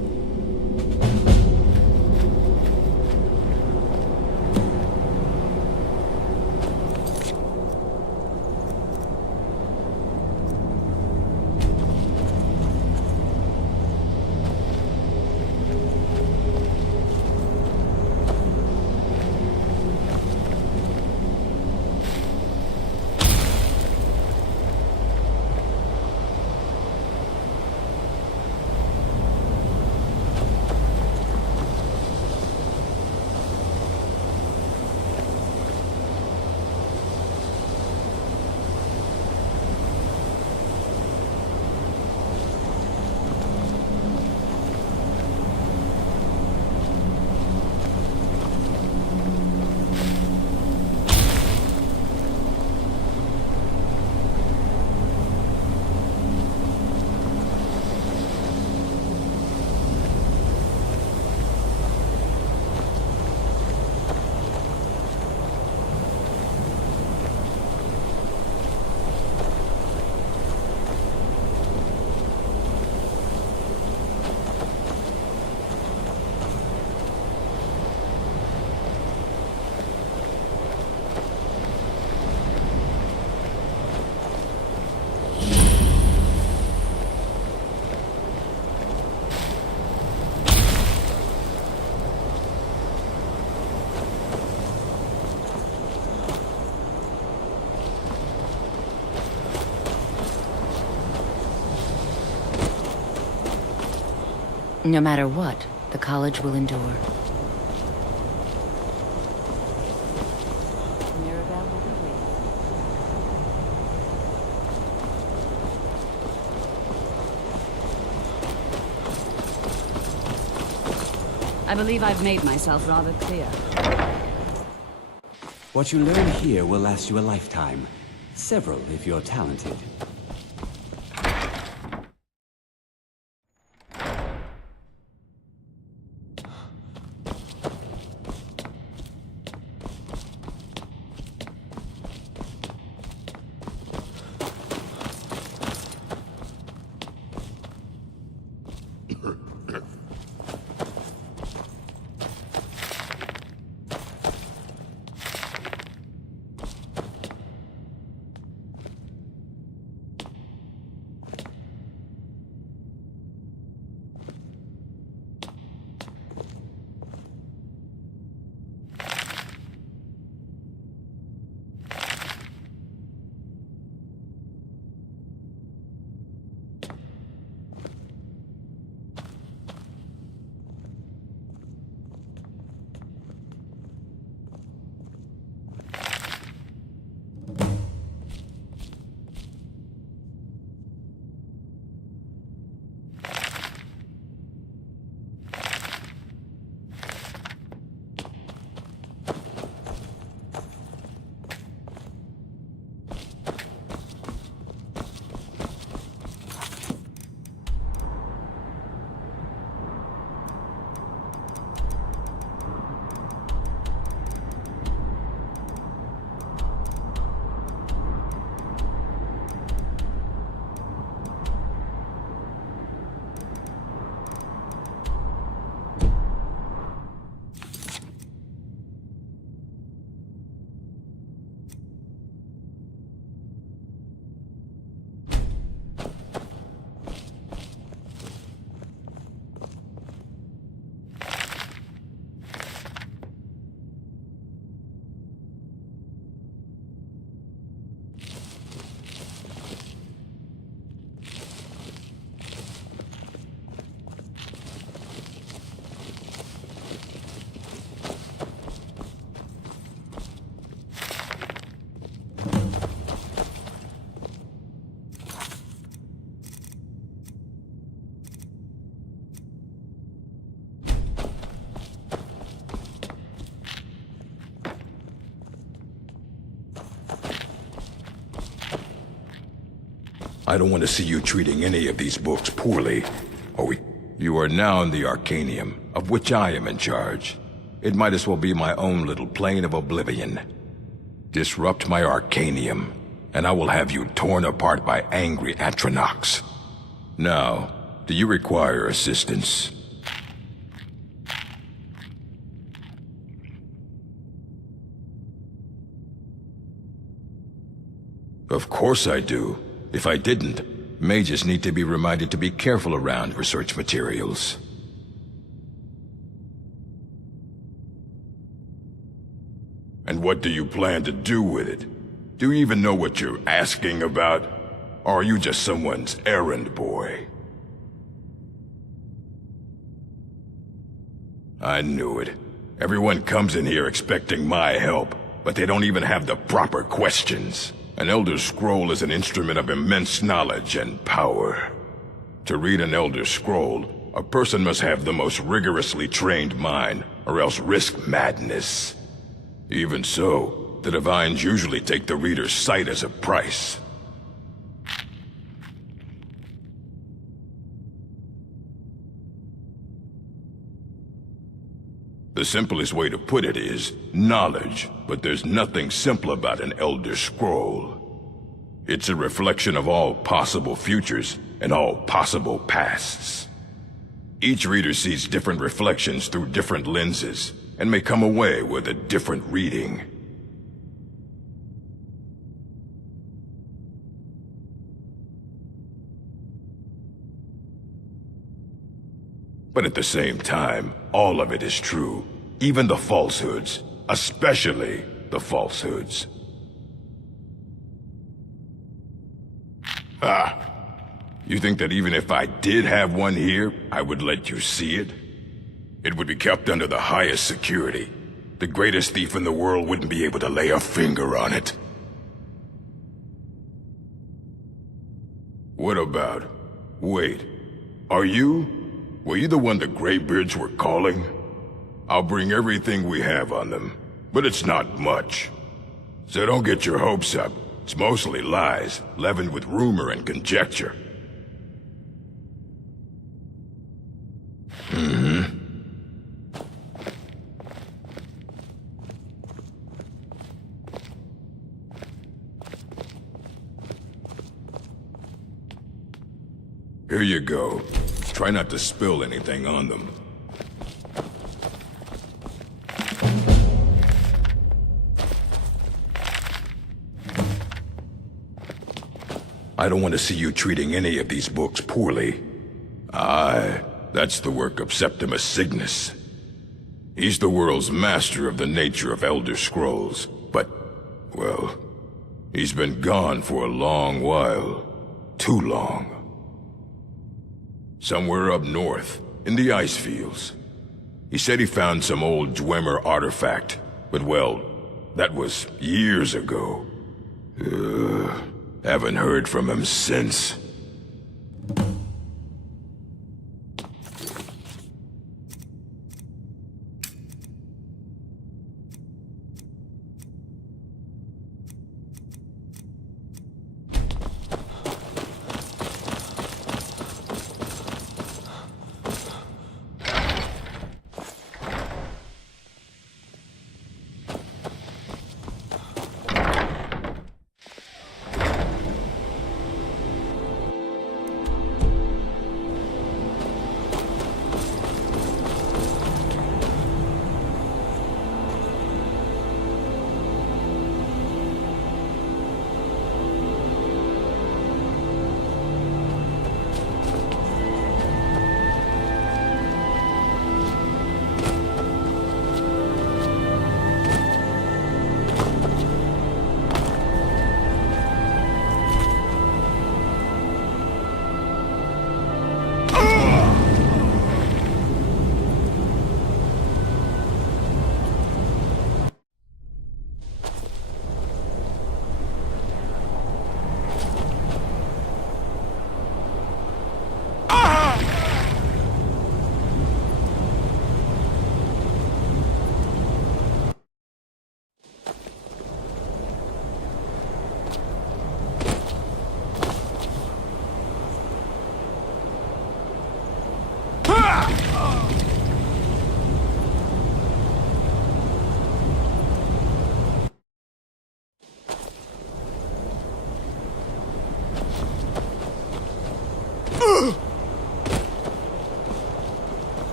No matter what, the college will endure. Mirabelle will be waiting. I believe I've made myself rather clear. What you learn here will last you a lifetime. Several, if you're talented. I don't want to see you treating any of these books poorly, or we... You are now in the Arcanium, of which I am in charge. It might as well be my own little plane of oblivion. Disrupt my Arcanium, and I will have you torn apart by angry Atronachs. Now, do you require assistance? Of course I do. If I didn't, mages need to be reminded to be careful around research materials. And what do you plan to do with it? Do you even know what you're asking about? Or are you just someone's errand boy? I knew it. Everyone comes in here expecting my help, but they don't even have the proper questions. An Elder Scroll is an instrument of immense knowledge and power. To read an Elder Scroll, a person must have the most rigorously trained mind, or else risk madness. Even so, the Divines usually take the reader's sight as a price. The simplest way to put it is knowledge, but there's nothing simple about an Elder Scroll. It's a reflection of all possible futures and all possible pasts. Each reader sees different reflections through different lenses, and may come away with a different reading. But at the same time, all of it is true. Even the falsehoods. Especially the falsehoods. Ah! You think that even if I did have one here, I would let you see it? It would be kept under the highest security. The greatest thief in the world wouldn't be able to lay a finger on it. What about... Wait. Were you the one the Greybeards were calling? I'll bring everything we have on them, but it's not much. So don't get your hopes up. It's mostly lies, leavened with rumor and conjecture. Here you go. Try not to spill anything on them. I don't want to see you treating any of these books poorly. Aye, that's the work of Septimus Cygnus. He's the world's master of the nature of Elder Scrolls, but, well, he's been gone for a long while. Too long. Somewhere up north, in the ice fields. He said he found some old Dwemer artifact, but well, that was years ago. Haven't heard from him since.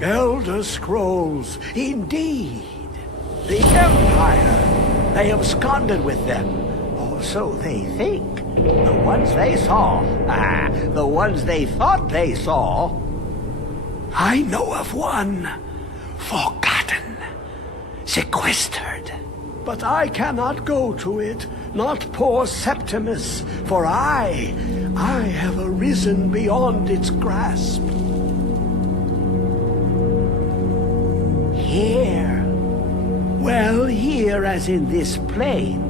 Elder Scrolls, indeed. The Empire. They absconded with them. Or so they think. The ones they saw. The ones they thought they saw. I know of one. Forgotten. Sequestered. But I cannot go to it. Not poor Septimus. For I have arisen beyond its grasp. Here. Well, here as in this plain.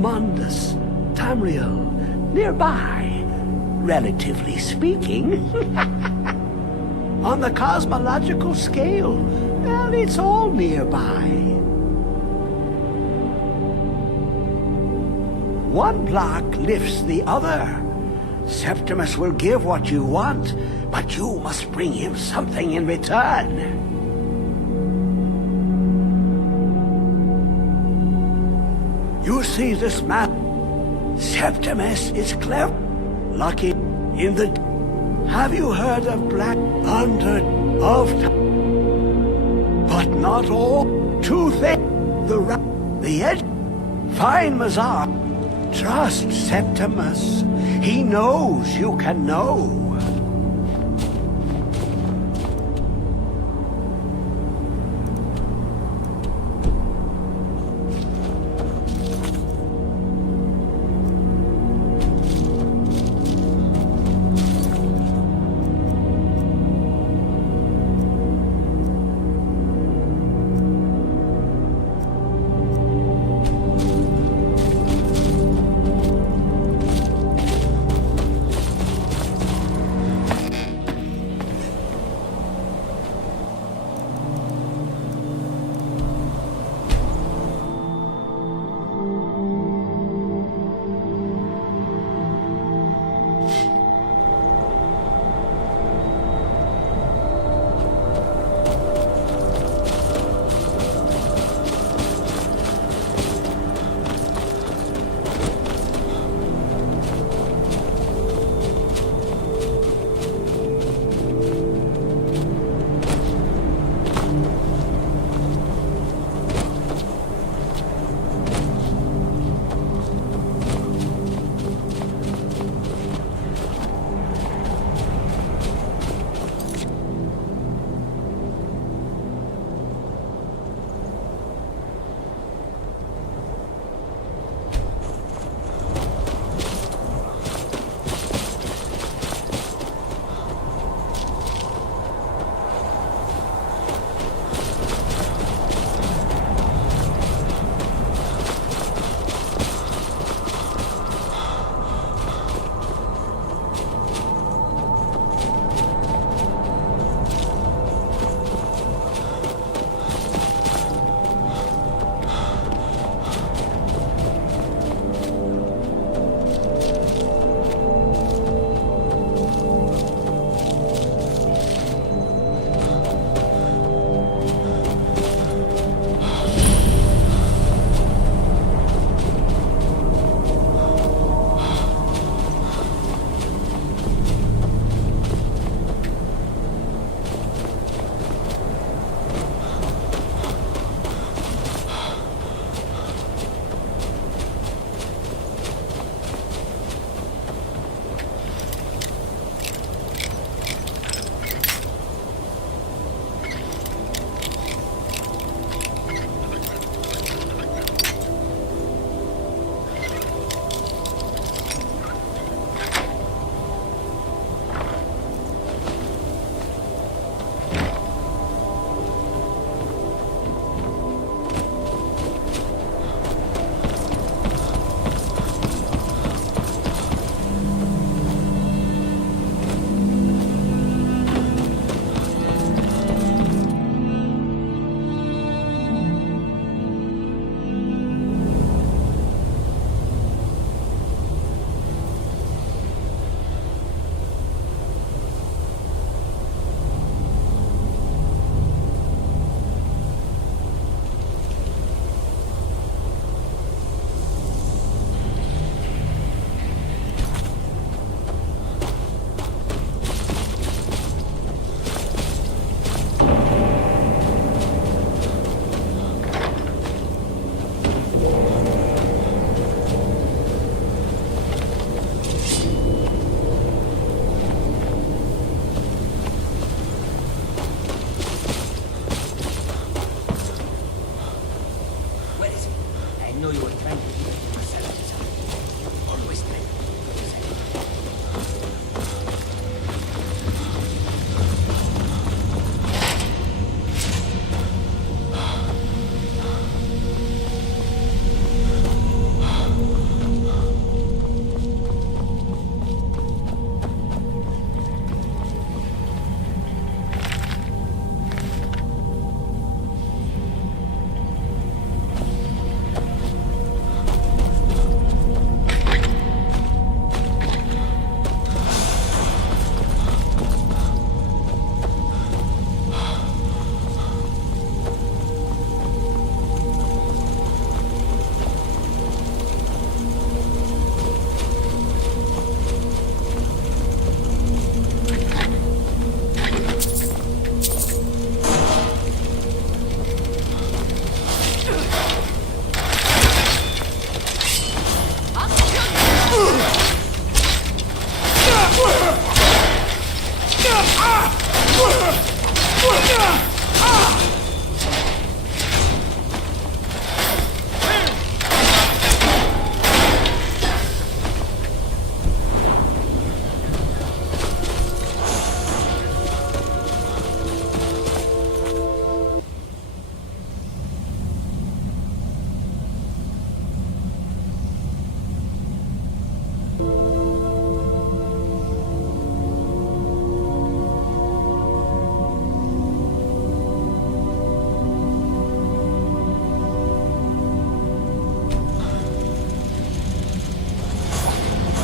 Mundus, Tamriel, nearby. Relatively speaking. On the cosmological scale, well, it's all nearby. One block lifts the other. Septimus will give what you want, but you must bring him something in return. You see this map? Septimus is clever. Lucky in the... Have you heard of Black Under of... But not all. Too thick. The edge. Fine Mazar. Trust Septimus. He knows you can know.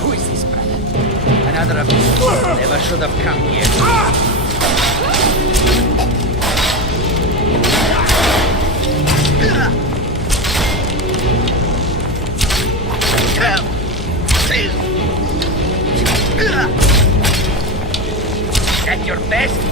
Who is this brother? Another of these never should have come here. At your best?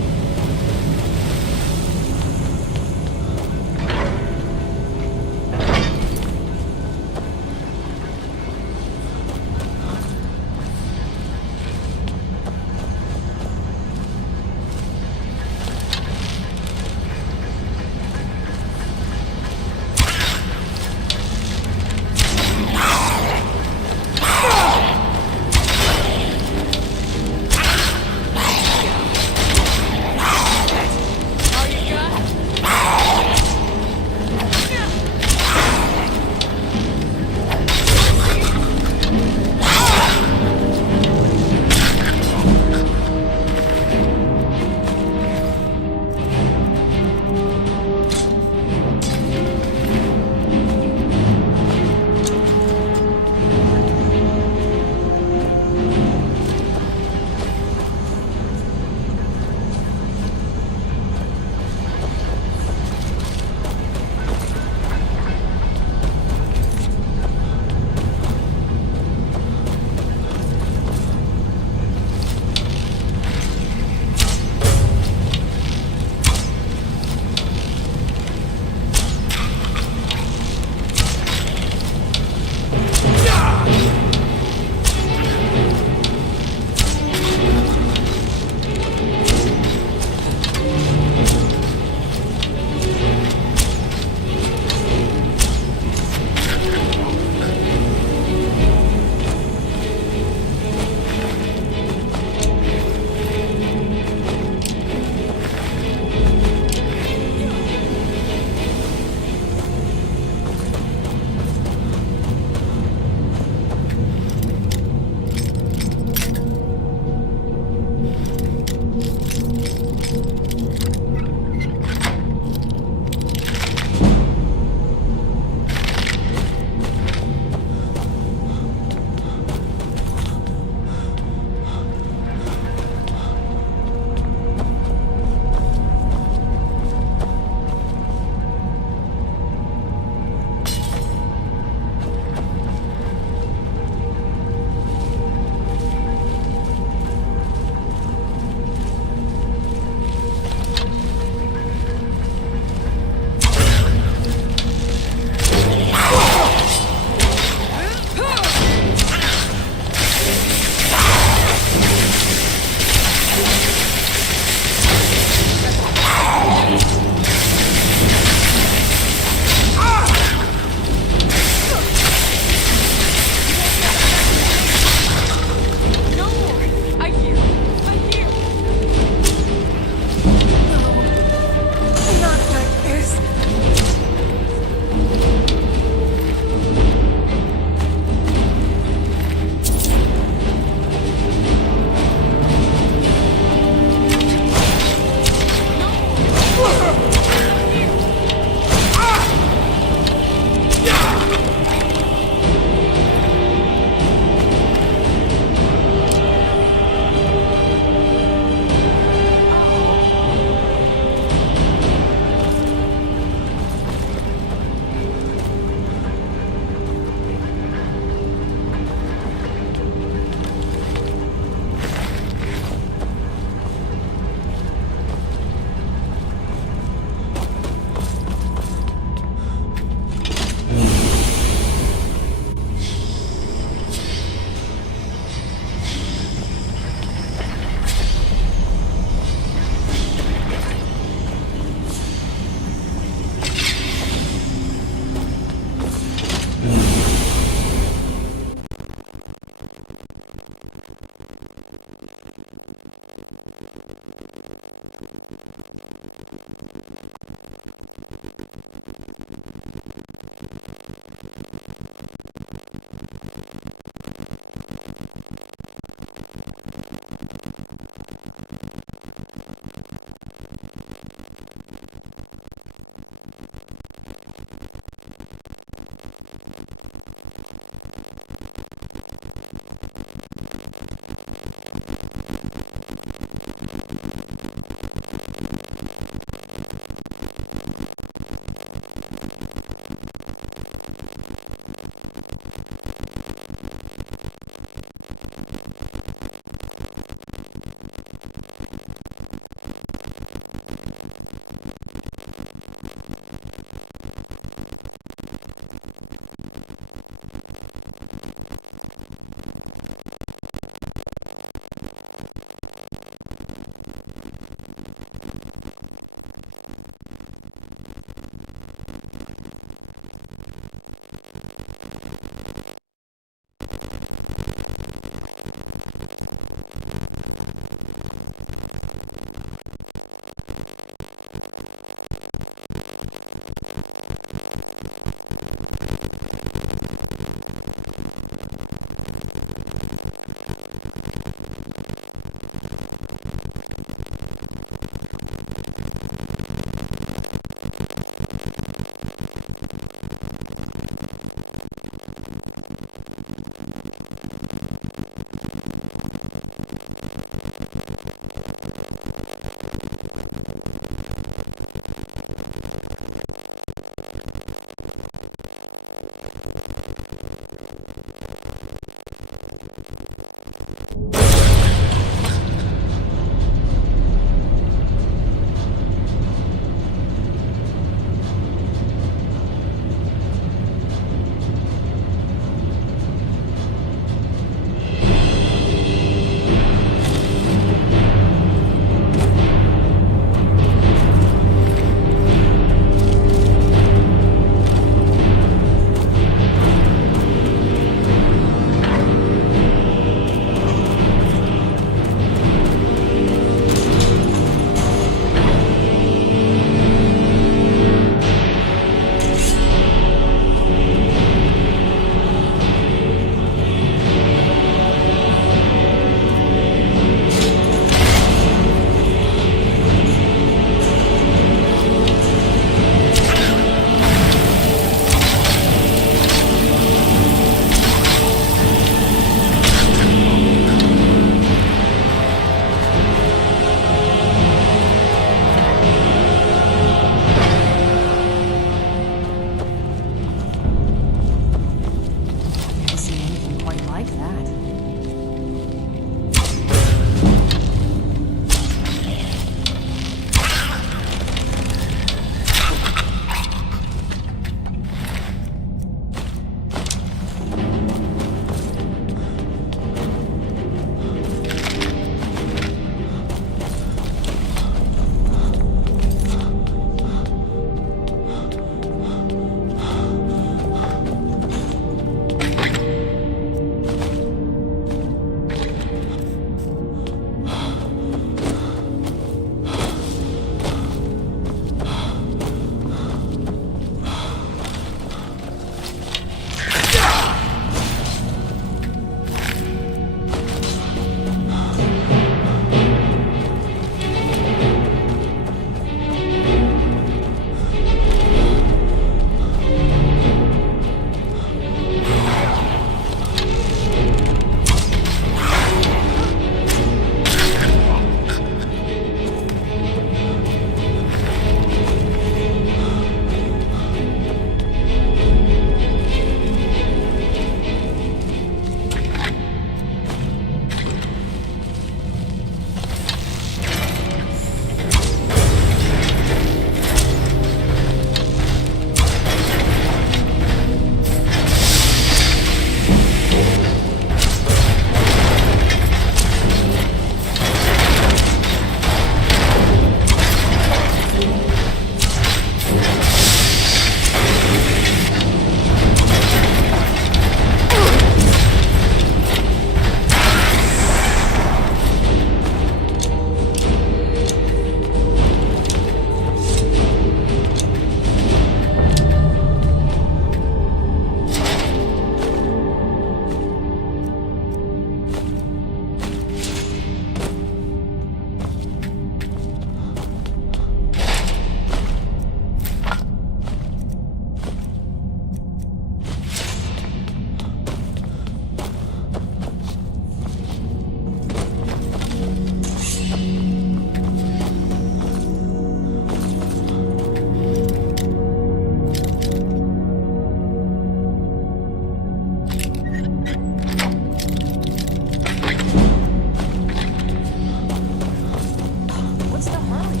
What's the hurry?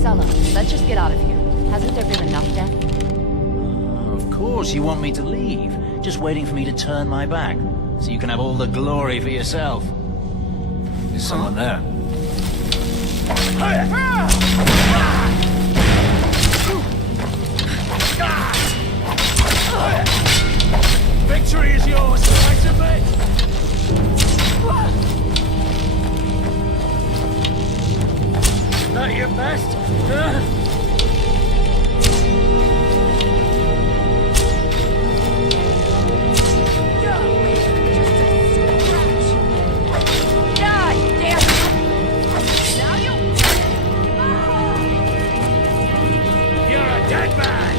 Sulla, let's just get out of here. Hasn't there been enough death? Of course you want me to leave. Just waiting for me to turn my back. So you can have all the glory for yourself. There's someone there. Victory is yours, right of it! Not your best? Huh? Dead man!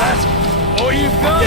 That's all you've got?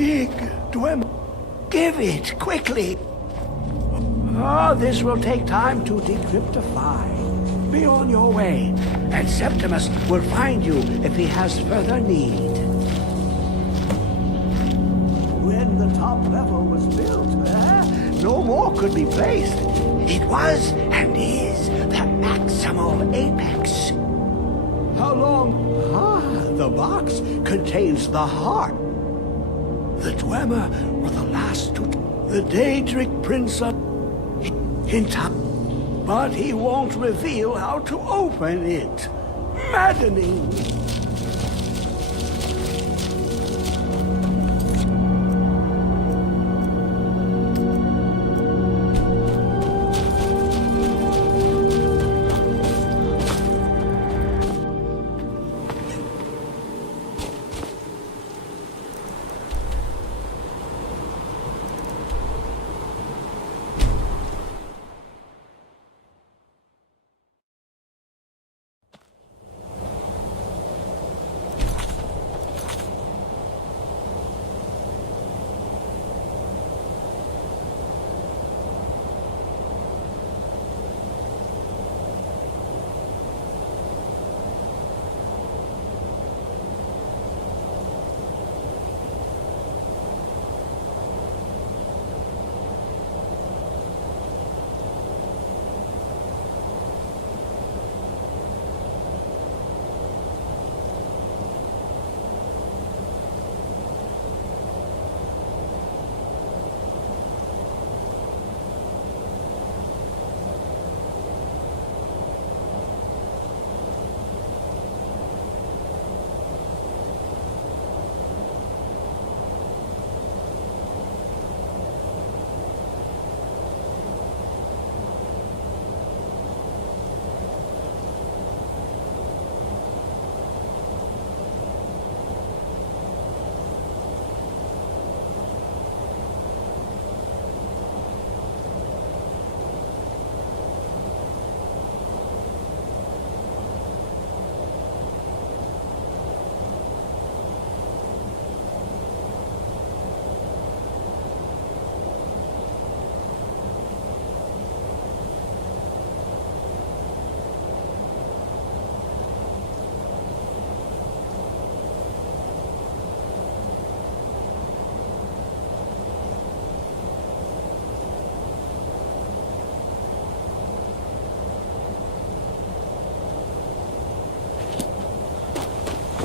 Dig, Dwemer. Give it, quickly. Oh, this will take time to decryptify. Be on your way, and Septimus will find you if he has further need. When the top level was built, no more could be placed. It was and is the maximal apex. How long? The box contains the heart. The Dwemer were the last to... The Daedric Prince of... Hintop. But he won't reveal how to open it. Maddening.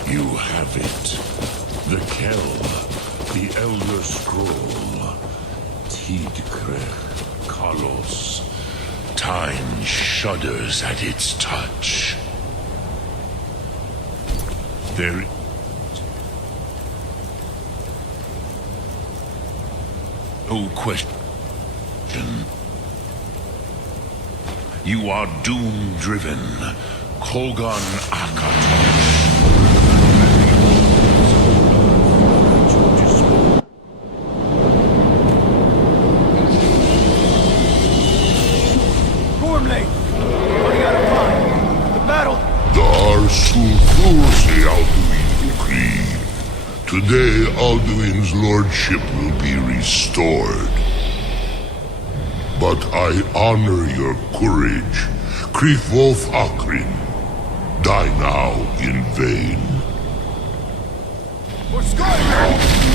You have it. The Kell, the Elder Scroll. Tidkrech Kalos. Time shudders at its touch. There... No question. You are doom-driven. Kogan Akaton. Today, Alduin's lordship will be restored. But I honor your courage, Kriegwolf Akrin. Die now in vain. For Skyrim!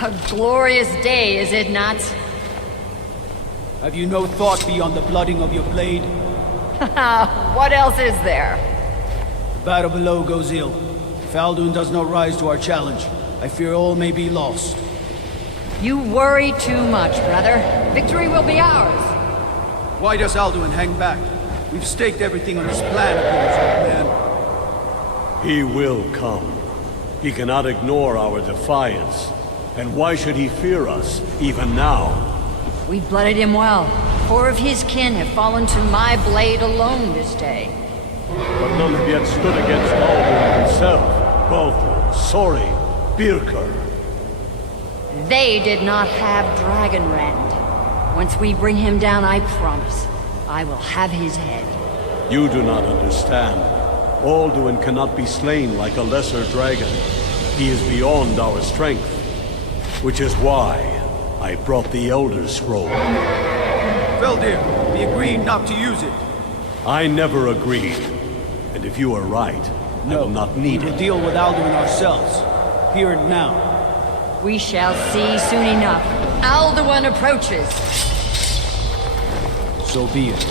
A glorious day, is it not? Have you no thought beyond the blooding of your blade? What else is there? The battle below goes ill. If Alduin does not rise to our challenge, I fear all may be lost. You worry too much, brother. Victory will be ours. Why does Alduin hang back? We've staked everything on this plan of yours, old man. He will come. He cannot ignore our defiance. And why should he fear us, even now? We blooded him well. 4 of his kin have fallen to my blade alone this day. But none have yet stood against Aldur himself. Balthor, Sori, Birkir. They did not have Dragonrend. Once we bring him down, I promise, I will have his head. You do not understand. Alduin cannot be slain like a lesser dragon. He is beyond our strength. Which is why I brought the Elder Scroll. Veldir, we agreed not to use it. I never agreed. And if you are right, I will not need We will it. deal with Alduin ourselves. Here and now. We shall see soon enough. Alduin approaches. So be it.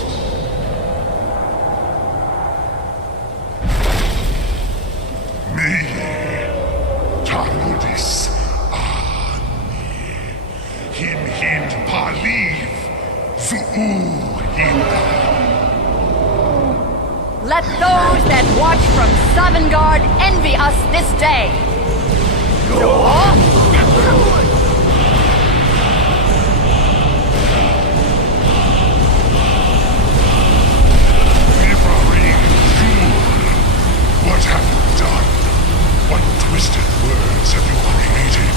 Tarudis ani him hind paliv zuu hinda. Let those that watch from Sovngarde envy us this day. What have you done? What twisted words have you created?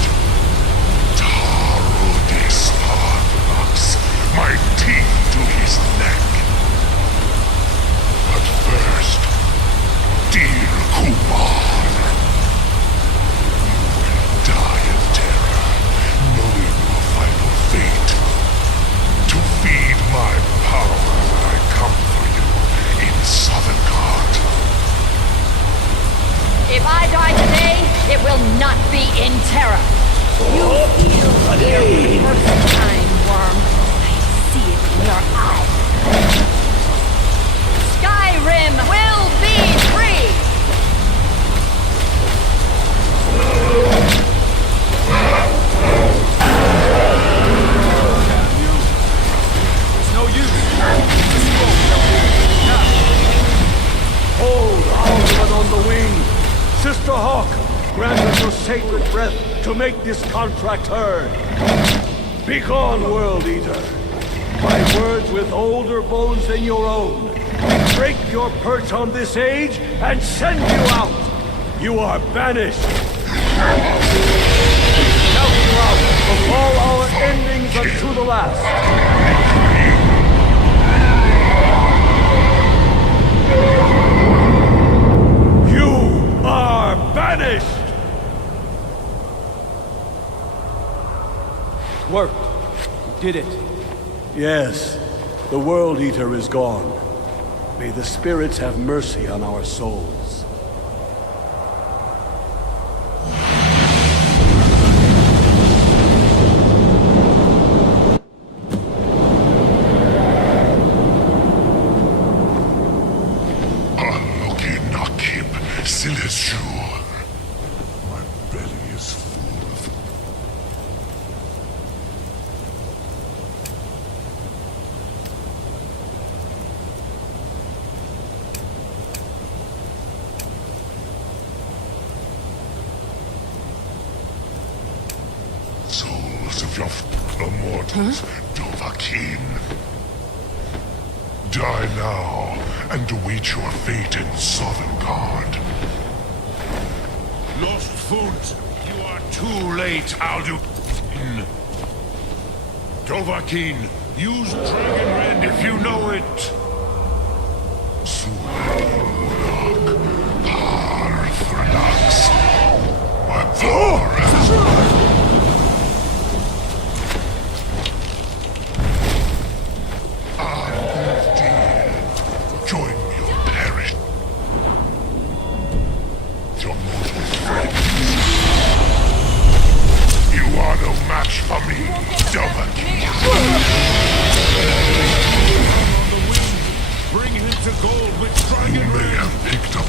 Tarudis Parthenox, my teeth to his neck. But first, dear Kumar, you will die in terror, knowing your final fate. To feed my power, I come for you in Sovngarde. If I die today, it will not be in terror. You feel every perfect time, worm. I see it in your eyes. Skyrim will be free! It's no use. Hold Alduin on the wing. Sister Hawk, grant us your sacred breath to make this contract heard. Begone, World Eater. My words with older bones than your own. Break your perch on this age and send you out. You are banished. Count you out of all our endings unto the last. Are banished! Worked. You did it. Yes, the World Eater is gone. May the spirits have mercy on our souls. My belly is full of... Souls of your immortals, Dovahkiin. Die now and await your fate in Sovngarde. Lost foot, you are too late, Alduin. Dovahkiin, use Dragonrend if you know it. Surak, Parthenox. My power has... Join me or perish. Your mortal friends. You are no match for me, Dovahkiin. On the wing, bring him to gold with Dragonrend. You may have picked up.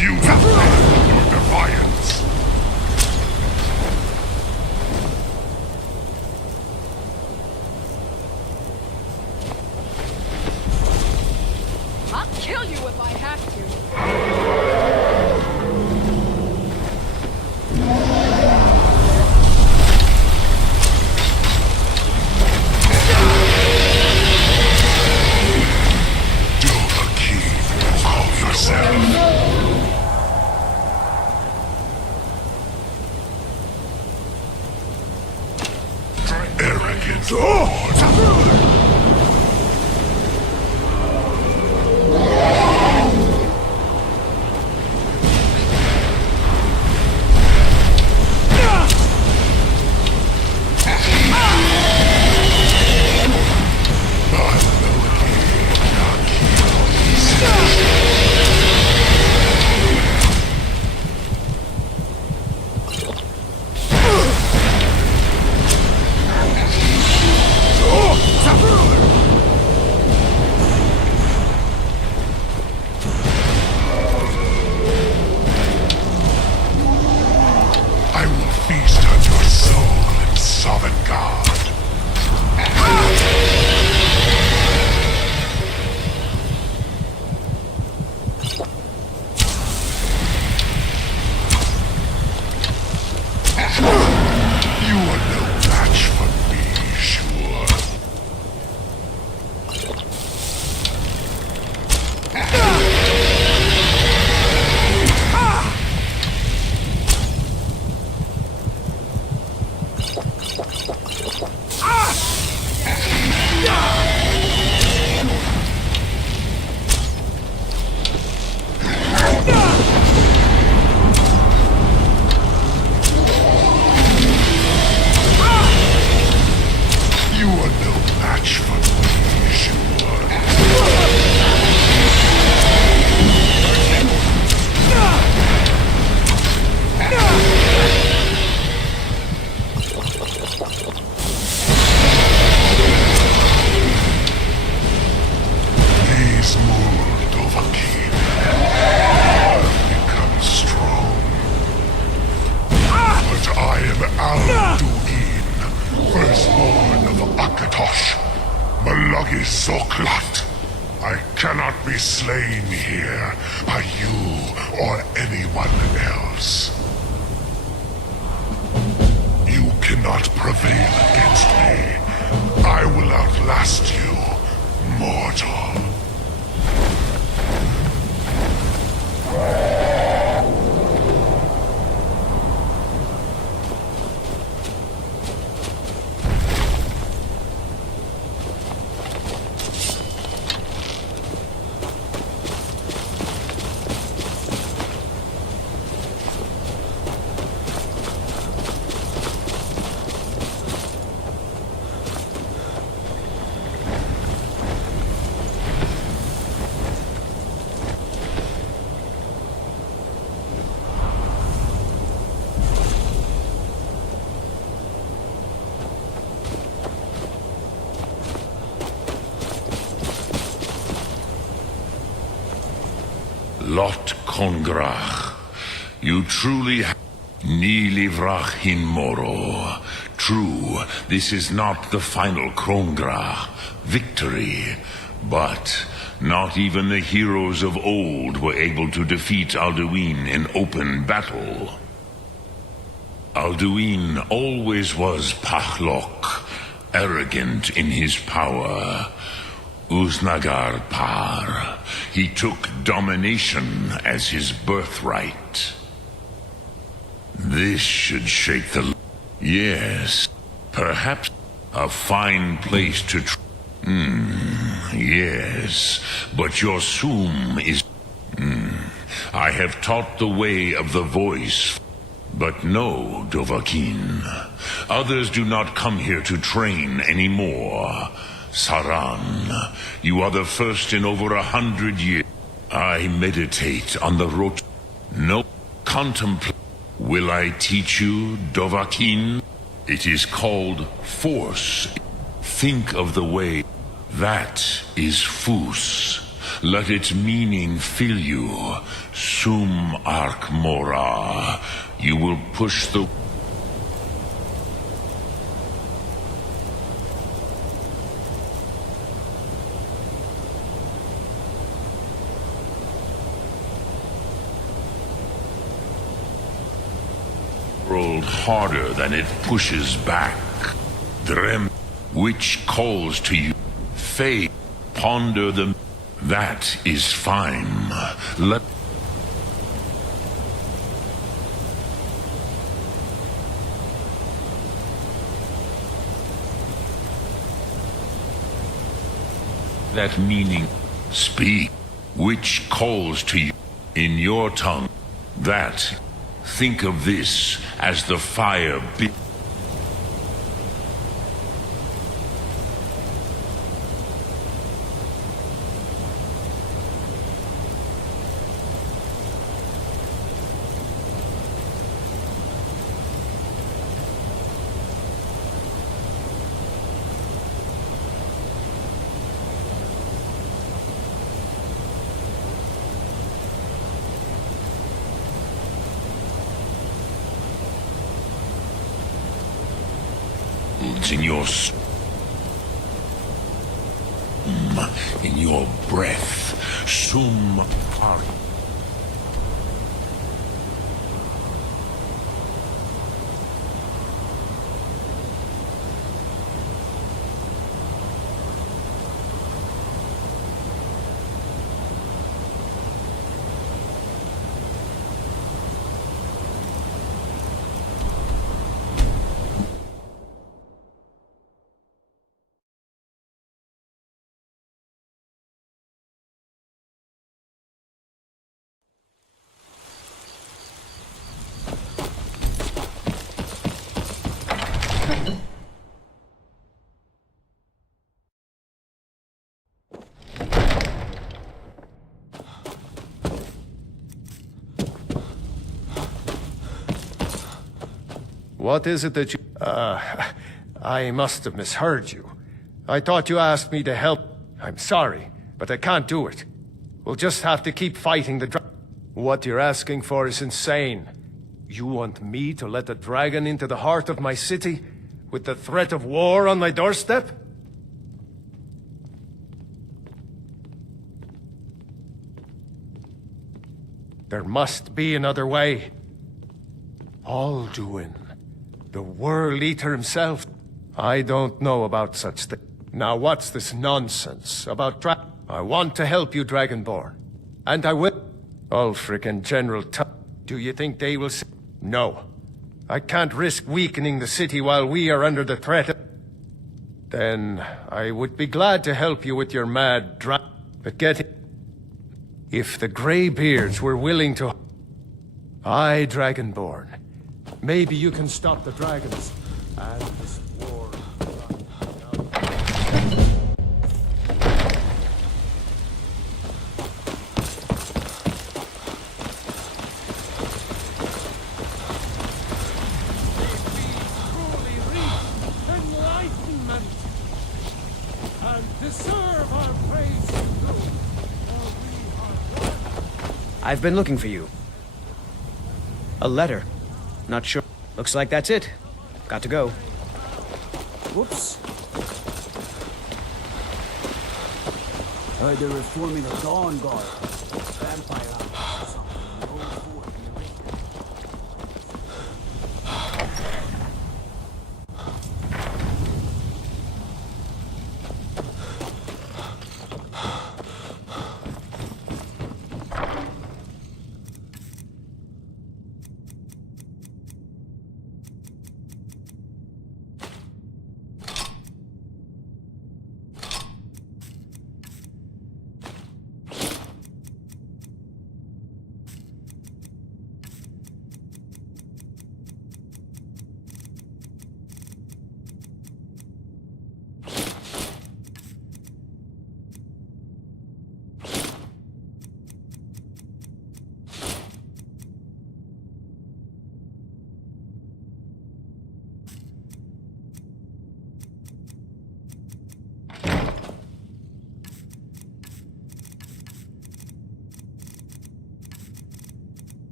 You have failed your defiance. I'll kill you if I have to. Do the key, call yourself. Arrogant lord. I will feast on your soul in Sovngarde. You are no match for me, sure. You are no match for me, sure. These Moldovakin have become strong. But I am Alduin, firstborn of Akatosh, Malagi Zoklat. I cannot be slain here by you or anyone else. You cannot prevail against me. I will outlast you, mortal. Lot Kongrach, you truly Ni livrach hin moro. True, this is not the final Krongrach victory, but not even the heroes of old were able to defeat Alduin in open battle. Alduin always was Pahlok, arrogant in his power. Uznagar Par. He took domination as his birthright. This should shake the... Yes, perhaps A fine place to yes, but your Sum is... I have taught the way of the voice. But no, Dovahkiin. Others do not come here to train anymore. Saran, you are the first in over 100 years. I meditate on the road. No, contemplate. Will I teach you, Dovahkiin? It is called force. Think of the way. That is Fus. Let its meaning fill you. Sum Ark Mora. You will push the... world harder than it pushes back. Drem, which calls to you. Faith, ponder them. That is fine. Let... that meaning. Speak, which calls to you in your tongue. That, think of this as the fire in your breath. Sum Ark. What is it that you... I must have misheard you. I thought you asked me to help. I'm sorry, but I can't do it. We'll just have to keep fighting the What you're asking for is insane. You want me to let a dragon into the heart of my city, with the threat of war on my doorstep? There must be another way. Alduin. The World Eater himself. I don't know about such things. Now what's this nonsense about I want to help you, Dragonborn. And I will. Ulfric and General do you think they will No. I can't risk weakening the city while we are under the threat of... Then I would be glad to help you with your mad But get it. If the Greybeards were willing to... Aye, Dragonborn. Maybe you can stop the dragons and this war. Enlightenment and deserve our praise too. I've been looking for you. A letter. Not sure. Looks like that's it. Got to go. Whoops. Heard they're reforming the Dawn Guard. Vampire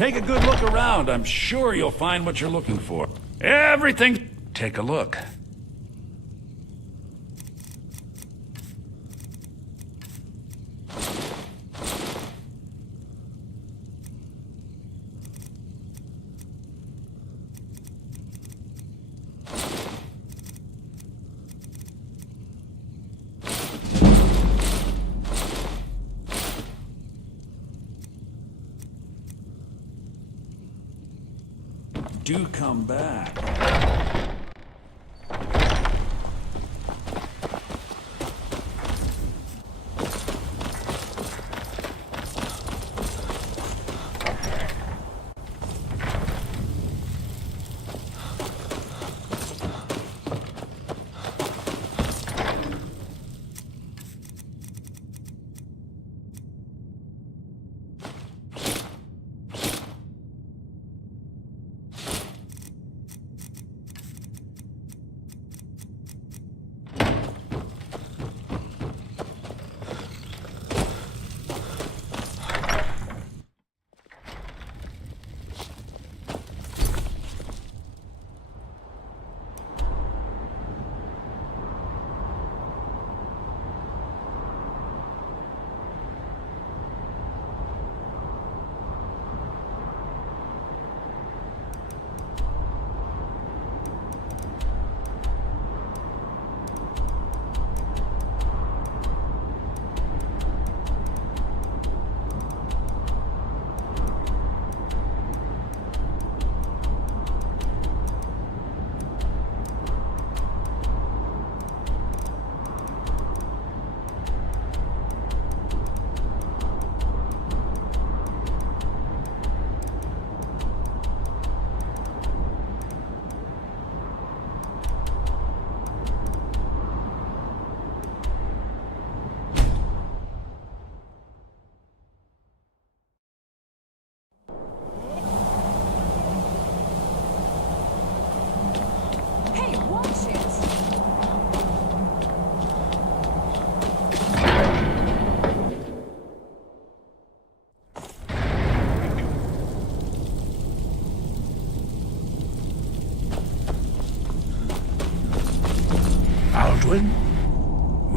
Take a good look around. I'm sure you'll find what you're looking for. Everything... Take a look. Do come back.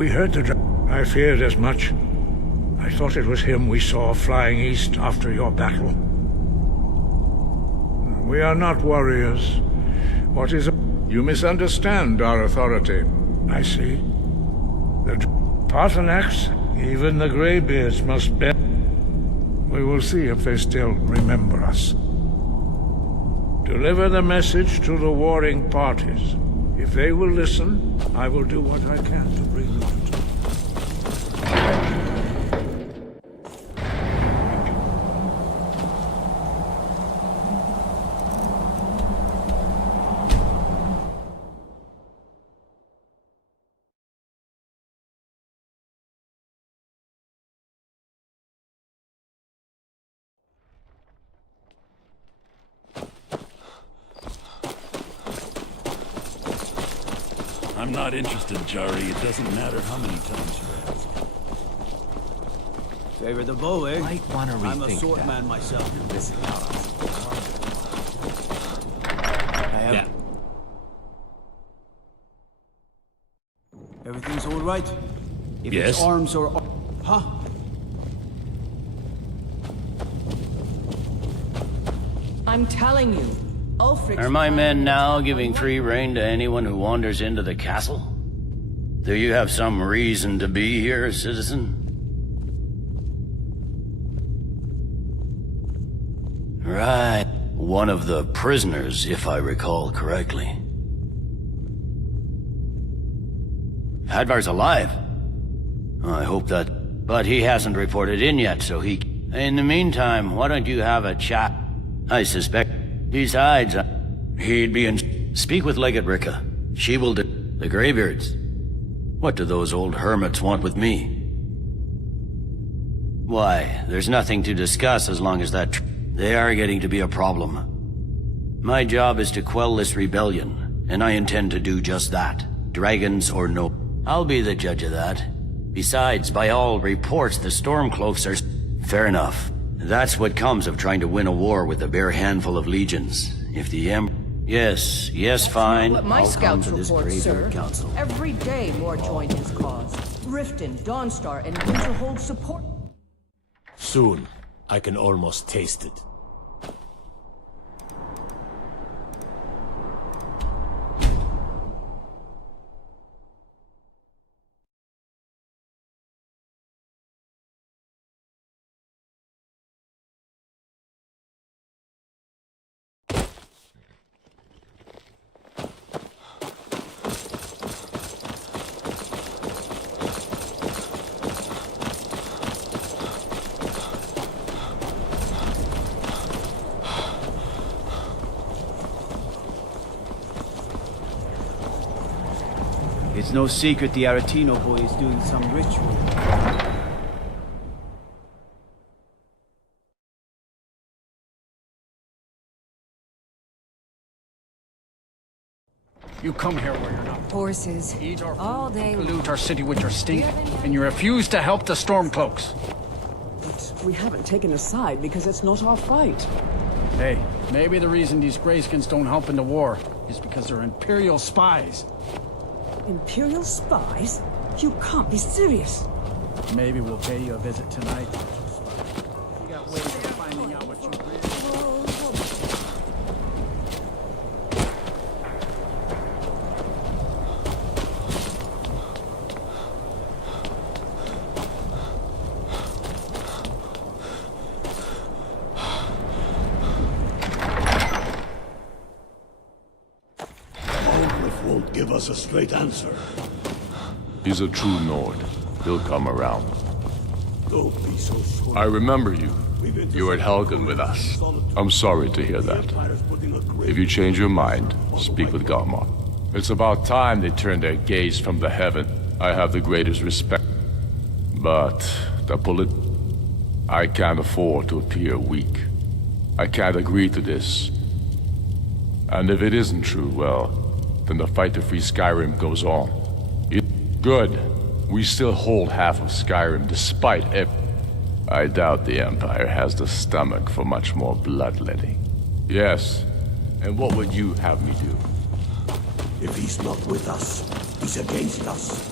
We heard the I feared as much. I thought it was him we saw flying east after your battle. We are not warriors. What is... You misunderstand our authority. I see. The Paarthurnax, even the Greybeards must bend. We will see if they still remember us. Deliver the message to the warring parties. If they will listen, I will do what I can to bring them to... I'm not interested, Jari. It doesn't matter how many times you ask. Favor the bow, eh? Might want to rethink I'm a sword that. man myself. You're missing out on I have... Yeah. Everything's all right? If Yes. it's arms or... Huh? I'm telling you, Ulfric's... Are my men now giving free rein to anyone who wanders into the castle? Do you have some reason to be here, citizen? Right. One of the prisoners, if I recall correctly. Hadvar's alive. I hope that... But he hasn't reported in yet, so he... In the meantime, why don't you have a chat? I suspect... Besides, he'd be in... Speak with Legate Ricka. She will do... The Greybeards. What do those old hermits want with me? Why, there's nothing to discuss as long as that... They are getting to be a problem. My job is to quell this rebellion, and I intend to do just that. Dragons or no. I'll be the judge of that. Besides, by all reports, the Stormcloaks are... Fair enough. That's what comes of trying to win a war with a bare handful of legions. If the Yes, fine. What my I'll come scouts to this report, sir. graveyard council. Every day more join his cause. Riften, Dawnstar, and Winterhold support. Soon, I can almost taste it. It's no secret the Aretino boy is doing some ritual. You come here where you're not. Horses. Eat our all day. Pollute our city with your stink, and you refuse to help the Stormcloaks. But we haven't taken a side because it's not our fight. Hey, maybe the reason these Greyskins don't help in the war is because they're Imperial spies. Imperial spies? You can't be serious. Maybe we'll pay you a visit tonight. We got ways of finding out what you Algriff won't give us a straight answer. He's a true Nord. He'll come around. Don't be so sure. I remember you. You were at Helgen with us. I'm sorry to hear that. If you change your mind, speak with Garmar. It's about time they turned their gaze from the heaven. I have the greatest respect. But I can't afford to appear weak. I can't agree to this. And if it isn't true, well, then the fight to free Skyrim goes on. Good. We still hold half of Skyrim despite I doubt the Empire has the stomach for much more bloodletting. Yes. And what would you have me do? If he's not with us, he's against us.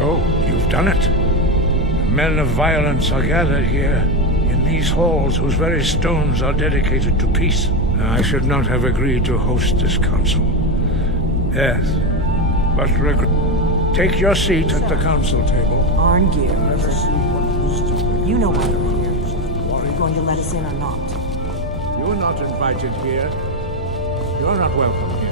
So, you've done it. Men of violence are gathered here, in these halls whose very stones are dedicated to peace. I should not have agreed to host this council. Yes, but take your seat at the council table. Arngeir, you know why you're here. Are you going to let us in or not? You're not invited here. You're not welcome here.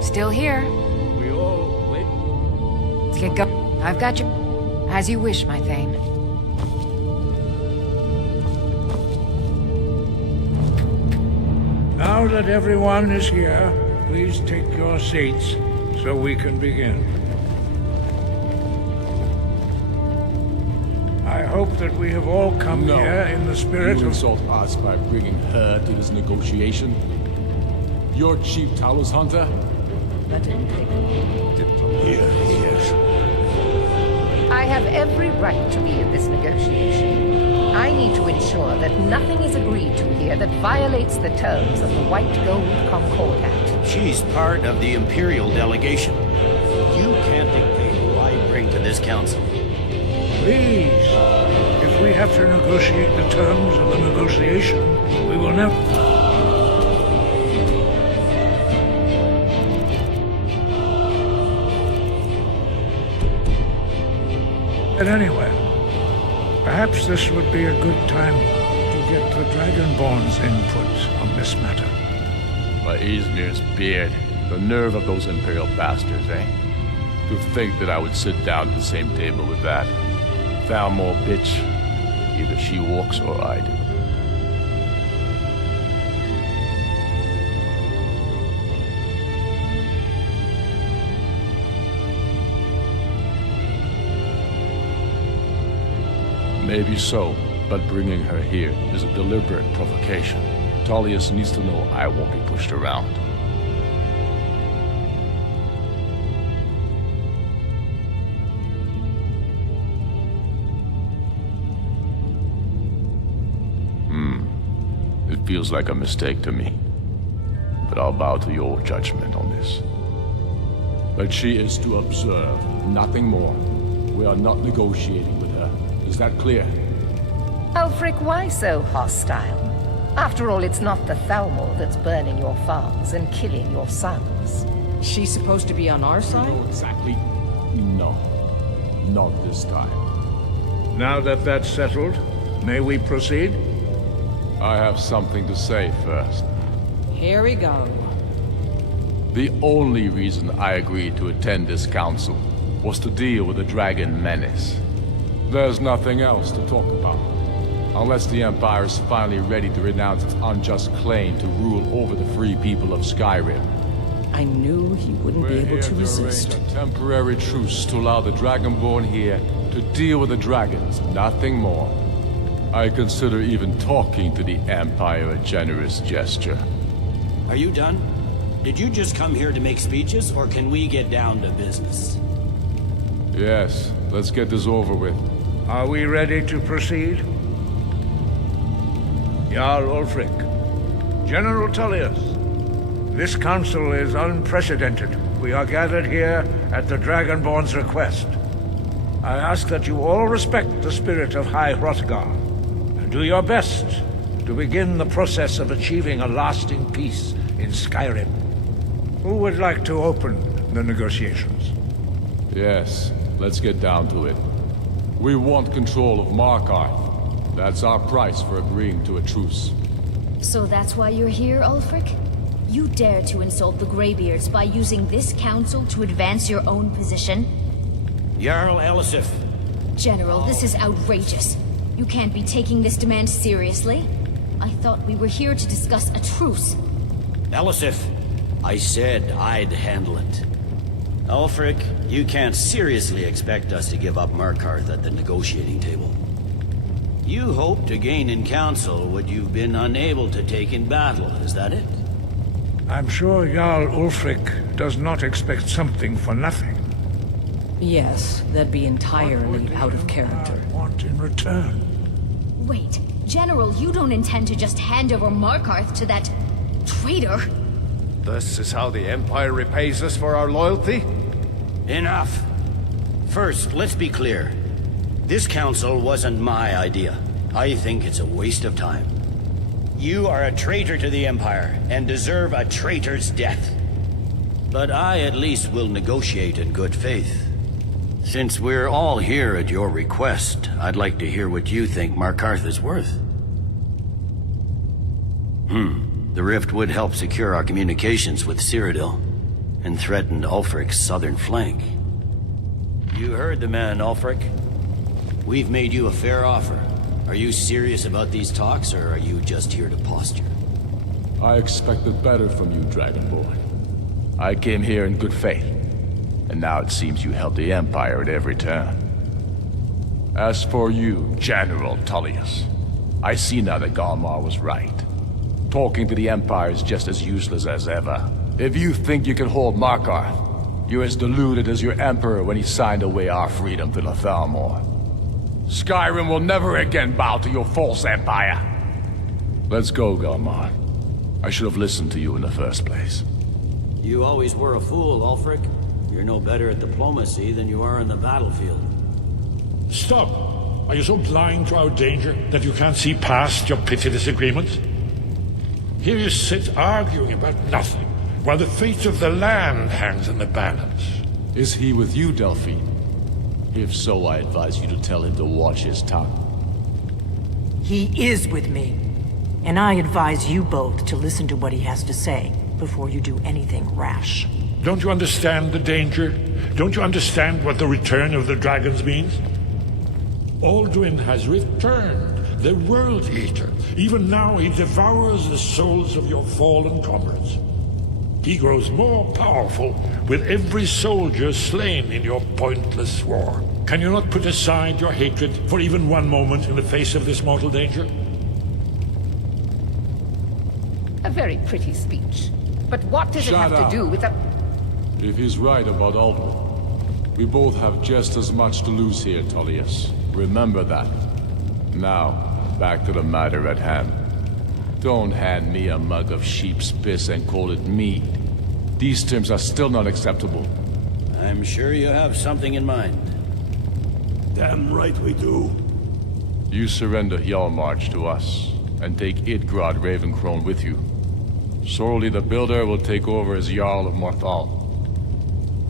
Still here. We all wait. Let's get going. I've got you. As you wish, my Thane. Now that everyone is here, please take your seats so we can begin. I hope that we have all come here in the spirit you of... insult us by bringing her to this negotiation? You're Chief Talos Hunter? Here he is. I have every right to be in this negotiation. I need to ensure that nothing is agreed to here that violates the terms of the White Gold Concordat. She's part of the Imperial delegation. You can't dictate who I bring to this council. Please, if we have to negotiate the terms of the negotiation, we will never... But anyway, perhaps this would be a good time to get the Dragonborn's input on this matter. By Izmir's beard, the nerve of those Imperial bastards, eh? To think that I would sit down at the same table with that. Thalmor bitch. Either she walks or I do. Maybe so, but bringing her here is a deliberate provocation. Tullius needs to know I won't be pushed around. It feels like a mistake to me. But I'll bow to your judgment on this. But she is to observe, nothing more. We are not negotiating with her. Is that clear? Ulfric, why so hostile? After all, it's not the Thalmor that's burning your farms and killing your sons. She's supposed to be on our side? No, exactly. No. Not this time. Now that that's settled, may we proceed? I have something to say first. Here we go. The only reason I agreed to attend this council was to deal with the dragon menace. There's nothing else to talk about. Unless the Empire is finally ready to renounce its unjust claim to rule over the free people of Skyrim. I knew he wouldn't be able to resist. We're here to arrange a temporary truce to allow the Dragonborn here to deal with the dragons, nothing more. I consider even talking to the Empire a generous gesture. Are you done? Did you just come here to make speeches, or can we get down to business? Yes, let's get this over with. Are we ready to proceed? Jarl Ulfric, General Tullius, this council is unprecedented. We are gathered here at the Dragonborn's request. I ask that you all respect the spirit of High Hrothgar, and do your best to begin the process of achieving a lasting peace in Skyrim. Who would like to open the negotiations? Yes, let's get down to it. We want control of Markarth. That's our price for agreeing to a truce. So that's why you're here, Ulfric? You dare to insult the Greybeards by using this council to advance your own position? Jarl Elisif. General, this is outrageous. You can't be taking this demand seriously. I thought we were here to discuss a truce. Elisif, I said I'd handle it. Ulfric, you can't seriously expect us to give up Markarth at the negotiating table. You hope to gain in council what you've been unable to take in battle, is that it? I'm sure Jarl Ulfric does not expect something for nothing. Yes, that'd be entirely out of character. Want in return? Wait, General, you don't intend to just hand over Markarth to that traitor? This is how the Empire repays us for our loyalty? Enough. First, let's be clear. This council wasn't my idea. I think it's a waste of time. You are a traitor to the Empire, and deserve a traitor's death. But I at least will negotiate in good faith. Since we're all here at your request, I'd like to hear what you think Markarth is worth. The rift would help secure our communications with Cyrodiil, and threatened Ulfric's southern flank. You heard the man, Ulfric. We've made you a fair offer. Are you serious about these talks, or are you just here to posture? I expected better from you, Dragonborn. I came here in good faith, and now it seems you help the Empire at every turn. As for you, General Tullius, I see now that Galmar was right. Talking to the Empire is just as useless as ever. If you think you can hold Markarth, you're as deluded as your Emperor when he signed away our freedom to the Thalmor. Skyrim will never again bow to your false empire. Let's go, Galmar. I should have listened to you in the first place. You always were a fool, Ulfric. You're no better at diplomacy than you are in the battlefield. Stop! Are you so blind to our danger that you can't see past your petty disagreements? Here you sit arguing about nothing, while the fate of the land hangs in the balance. Is he with you, Delphine? If so, I advise you to tell him to watch his tongue. He is with me. And I advise you both to listen to what he has to say before you do anything rash. Don't you understand the danger? Don't you understand what the return of the dragons means? Alduin has returned, the World Eater. Even now he devours the souls of your fallen comrades. He grows more powerful with every soldier slain in your pointless war. Can you not put aside your hatred for even one moment in the face of this mortal danger? A very pretty speech. But what does it have to do with the... If he's right about Alduin, we both have just as much to lose here, Tullius. Remember that. Now, back to the matter at hand. Don't hand me a mug of sheep's piss and call it mead. These terms are still not acceptable. I'm sure you have something in mind. Damn right we do. You surrender Hjalmarch to us, and take Idgrod Ravencrone with you. Sorli the Builder will take over as Jarl of Morthal.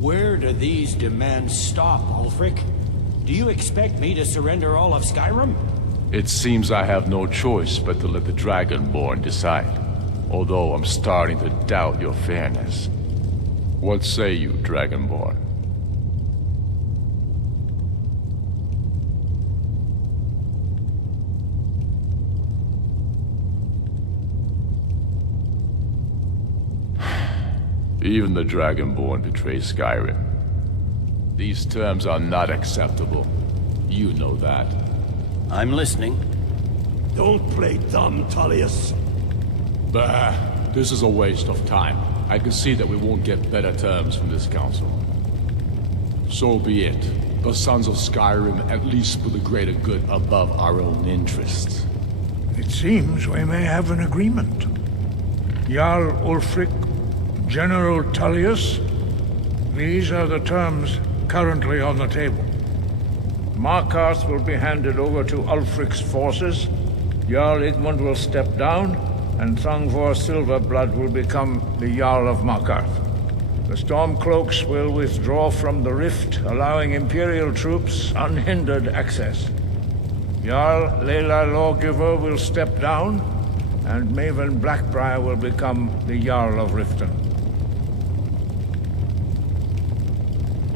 Where do these demands stop, Ulfric? Do you expect me to surrender all of Skyrim? It seems I have no choice but to let the Dragonborn decide. Although I'm starting to doubt your fairness. What say you, Dragonborn? Even the Dragonborn betray Skyrim. These terms are not acceptable. You know that. I'm listening. Don't play dumb, Tullius. Bah, this is a waste of time. I can see that we won't get better terms from this council. So be it. The Sons of Skyrim at least put the greater good above our own interests. It seems we may have an agreement. Jarl Ulfric, General Tullius, these are the terms currently on the table. Markarth will be handed over to Ulfric's forces, Jarl Igmund will step down, and Thangvor Silverblood will become the Jarl of Markarth. The Stormcloaks will withdraw from the rift, allowing Imperial troops unhindered access. Jarl Leila Lawgiver will step down, and Maven Blackbriar will become the Jarl of Riften.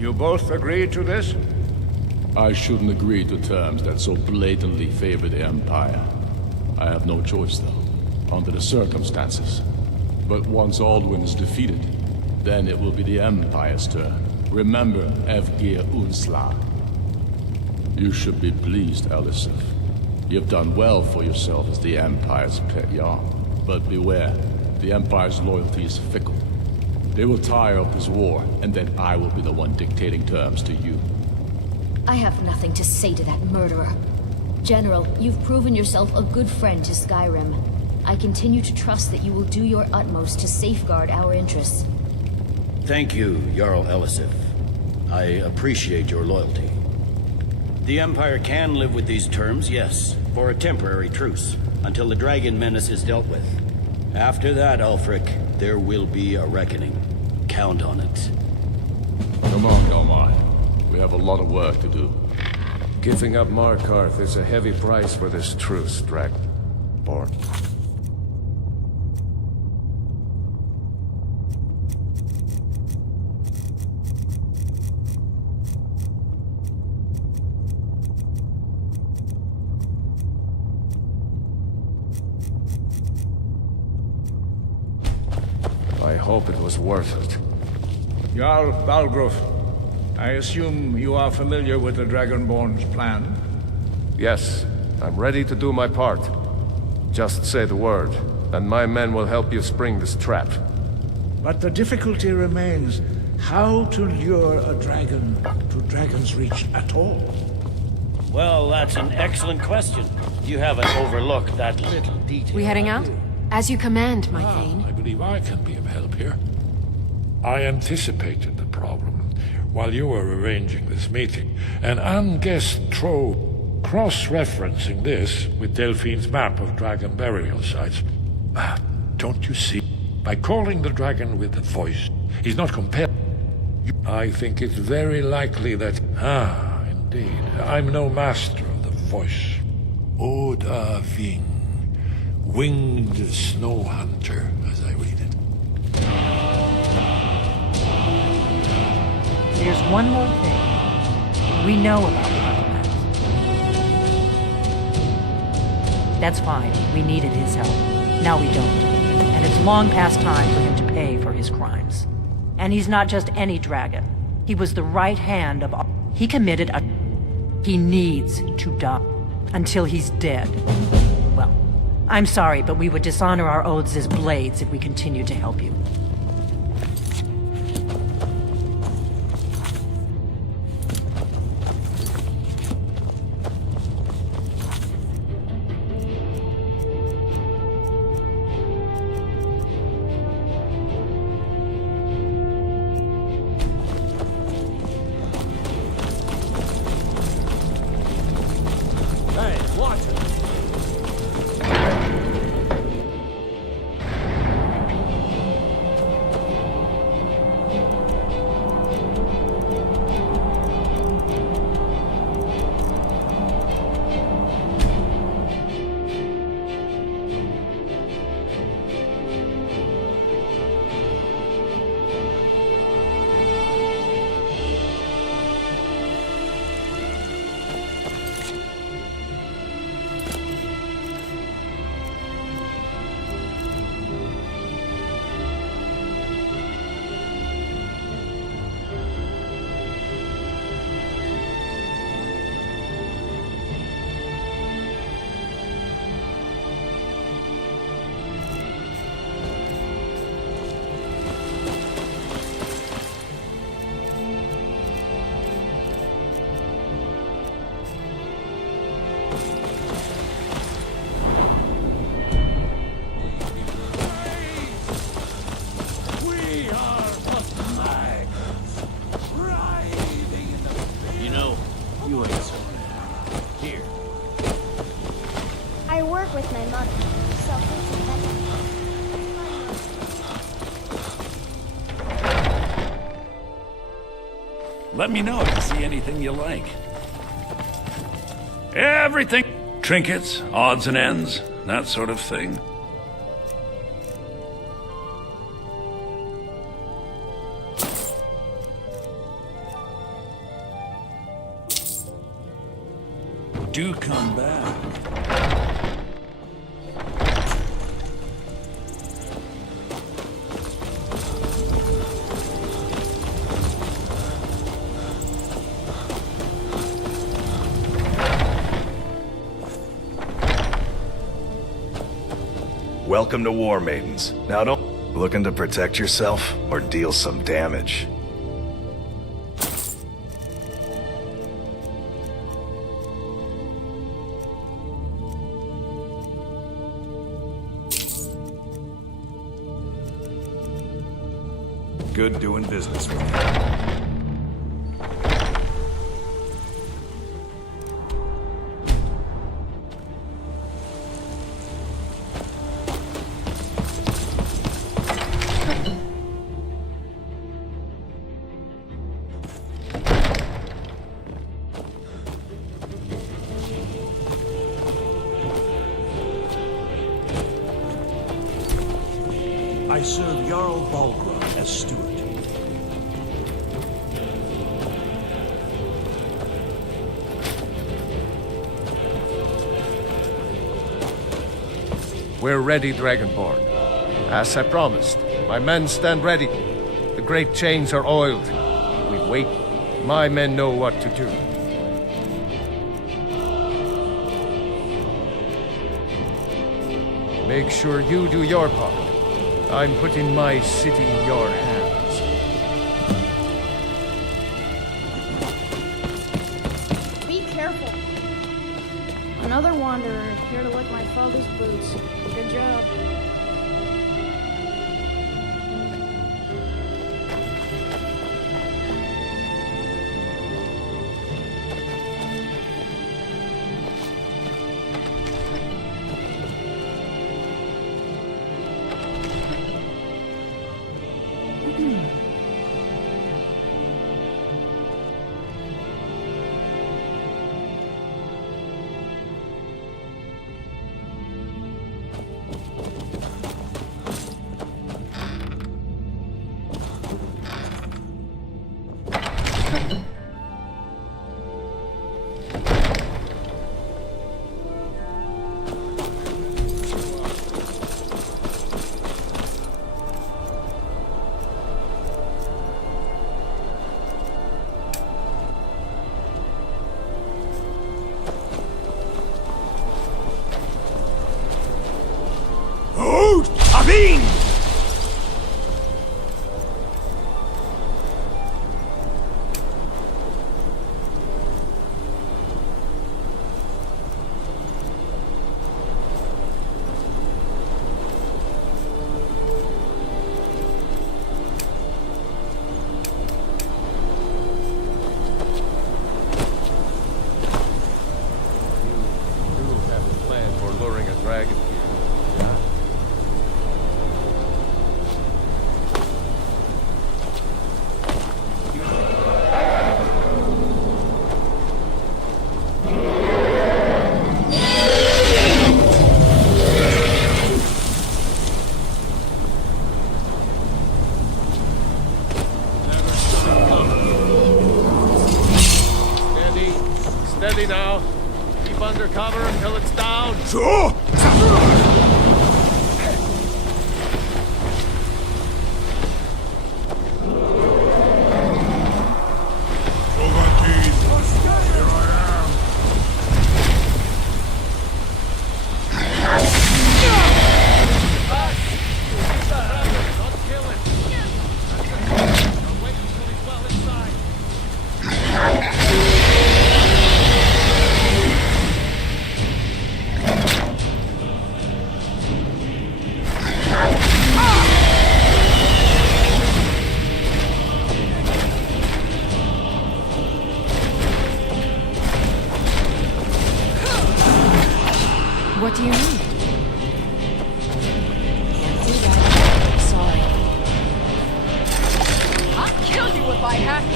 You both agree to this? I shouldn't agree to terms that so blatantly favor the Empire. I have no choice, though, under the circumstances. But once Alduin is defeated, then it will be the Empire's turn. Remember Evgir Unsla. You should be pleased, Elisif. You've done well for yourself as the Empire's pet Jarl. But beware, the Empire's loyalty is fickle. They will tire of this war, and then I will be the one dictating terms to you. I have nothing to say to that murderer. General, you've proven yourself a good friend to Skyrim. I continue to trust that you will do your utmost to safeguard our interests. Thank you, Jarl Elisif. I appreciate your loyalty. The Empire can live with these terms, yes, for a temporary truce, until the dragon menace is dealt with. After that, Ulfric, there will be a reckoning. Count on it. Come on, Omar. We have a lot of work to do. Giving up Markarth is a heavy price for this truce, Dragonborn. I hope it was worth it. Jarl Balgruf, I assume you are familiar with the Dragonborn's plan? Yes, I'm ready to do my part. Just say the word, and my men will help you spring this trap. But the difficulty remains how to lure a dragon to Dragon's Reach at all. Well, that's an excellent question. You haven't overlooked that little detail. We heading out? As you command, my Thane. I believe I can be of help here. I anticipated the problem while you were arranging this meeting, and unguessed trove cross-referencing this with Delphine's map of dragon burial sites. Don't you see? By calling the dragon with the voice, he's not compelled. I think it's very likely that... indeed. I'm no master of the voice. Oda Ving. Winged Snow Hunter, as I read it. There's one more thing. We know about Artemis. That's fine. We needed his help. Now we don't. And it's long past time for him to pay for his crimes. And he's not just any dragon. He was the right hand of... He committed a... He needs to die. Until he's dead. Well, I'm sorry, but we would dishonor our oaths as blades if we continued to help you. with my mother, so it's better. Let me know if you see anything you like. Everything. Trinkets, odds and ends, that sort of thing. Do come back. Welcome to War Maidens. Now don't looking to protect yourself or deal some damage. Good doing business with you. I serve Jarl Balgruuf as steward. We're ready, Dragonborn. As I promised, my men stand ready. The great chains are oiled. We wait. My men know what to do. Make sure you do your part. I'm putting my city in your hands. Be careful. Another wanderer here to lick my father's boots. Good job. Abin! Steady now. Keep under cover until it's down. Sure! if I have to.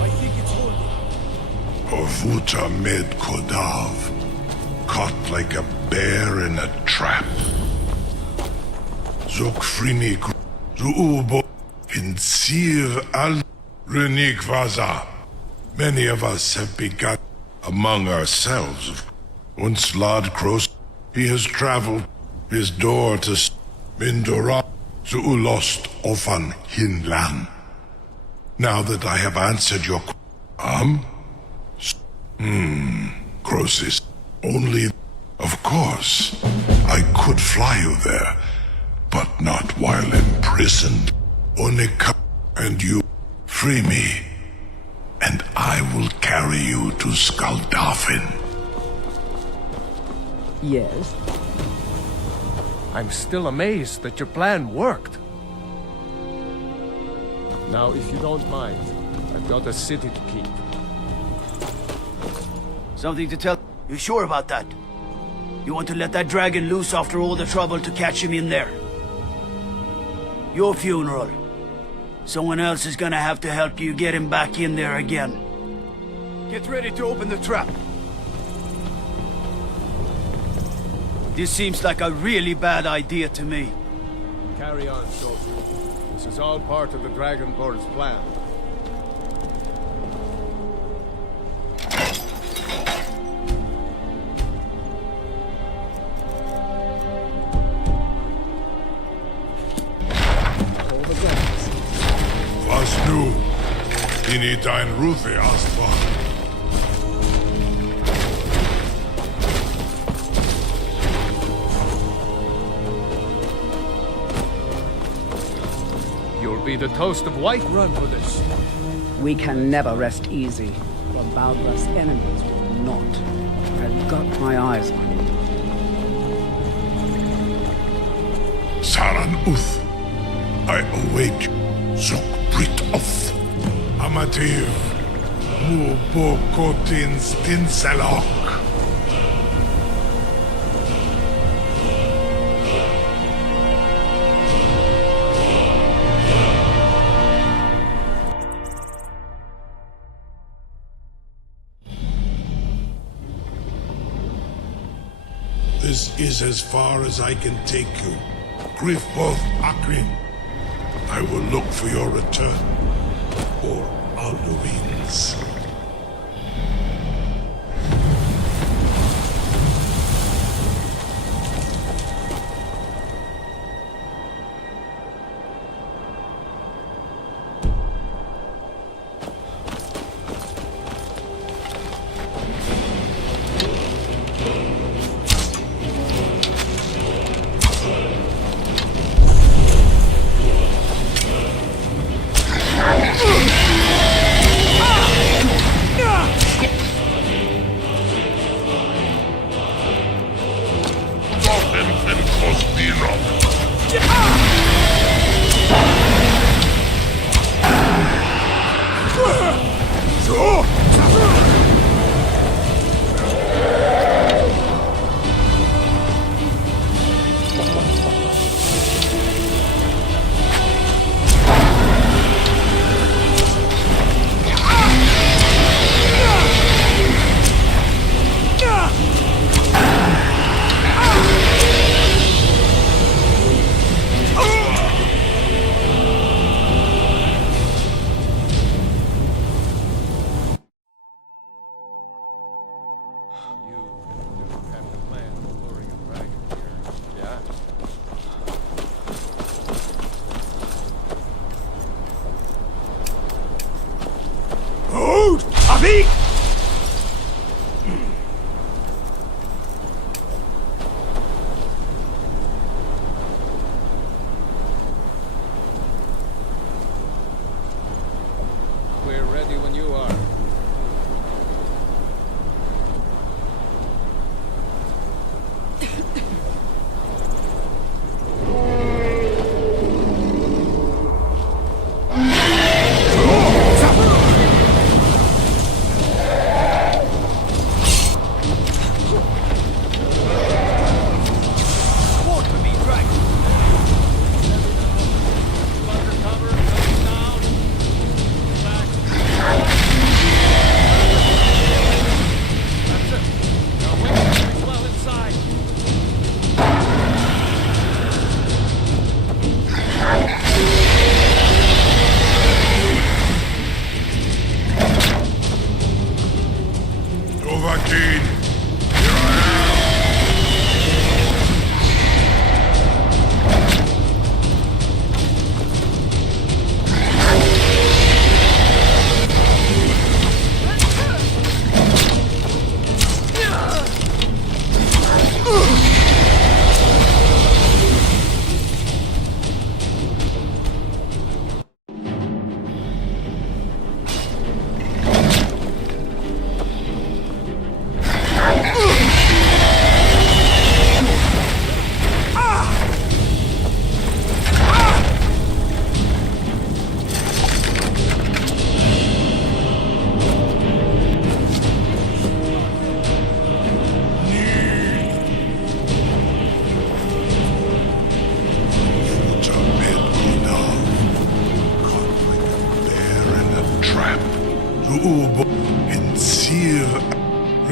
I think it's holding. Orvuta med Kodav, caught like a bear in a trap. Zokfrinik Zuubo in Sir al Runik Vaza. Many of us have begun among ourselves. Once Lord Kroos, he has traveled his door to Mindora Zuulost Ofan Hinlan. Now that I have answered your Kroos, only, of course, I could fly you there, but not while imprisoned. Onika and you free me, and I will carry you to Skaldafin. Yes? I'm still amazed that your plan worked. Now, if you don't mind, I've got a city to keep. Something to tell... You sure about that? You want to let that dragon loose after all the trouble to catch him in there? Your funeral. Someone else is gonna have to help you get him back in there again. Get ready to open the trap. This seems like a really bad idea to me. Carry on, soldier. This is all part of the Dragonborn's plan. Was nu, ini dein Rufe Astvar. You'll be the toast of Whiterun for this. We can never rest easy, for Baldra's enemies will not. I've got my eyes on you. Saran Uth, I await you. Zok Brit Oth, Amativ, Mu Bokotin Stinselok. This is as far as I can take you. Griffboth Akrin. I will look for your return, or Alduin's.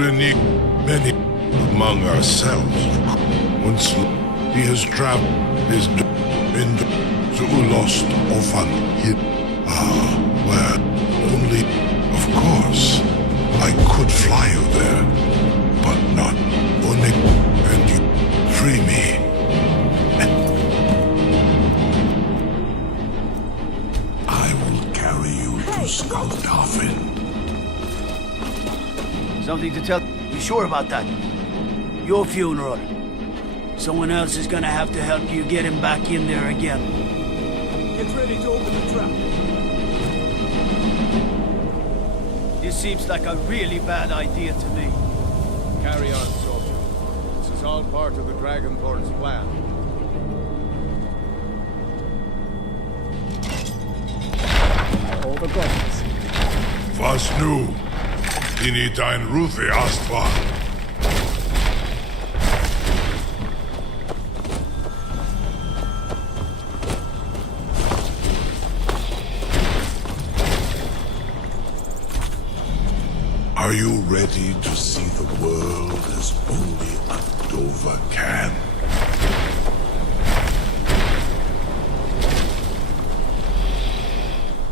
Renik, many among ourselves. Once he has traveled, is been to lost often hit. Where only, of course, I could fly you there, but not only, and you free me. I will carry you to Skullcoffin. Something to tell... You sure about that? Your funeral. Someone else is gonna have to help you get him back in there again. Get ready to open the trap. This seems like a really bad idea to me. Carry on, soldier. This is all part of the Dragonborn's plan. All the gods. Was nu? Dini dein Ruthi Astvar. Are you ready to see the world as only a Dova can?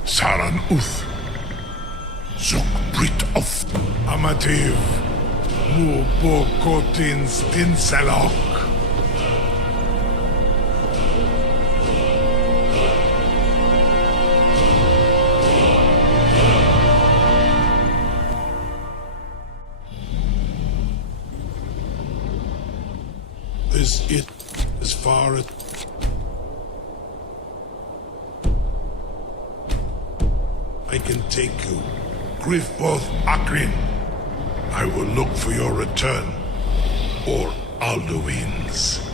Saran Uth. Zuk Brit of Amativ. Mu Bokotin Stinselok. Is it as far as... I can take you. Griffboth Akrin. I will look for your return. Or Alduin's.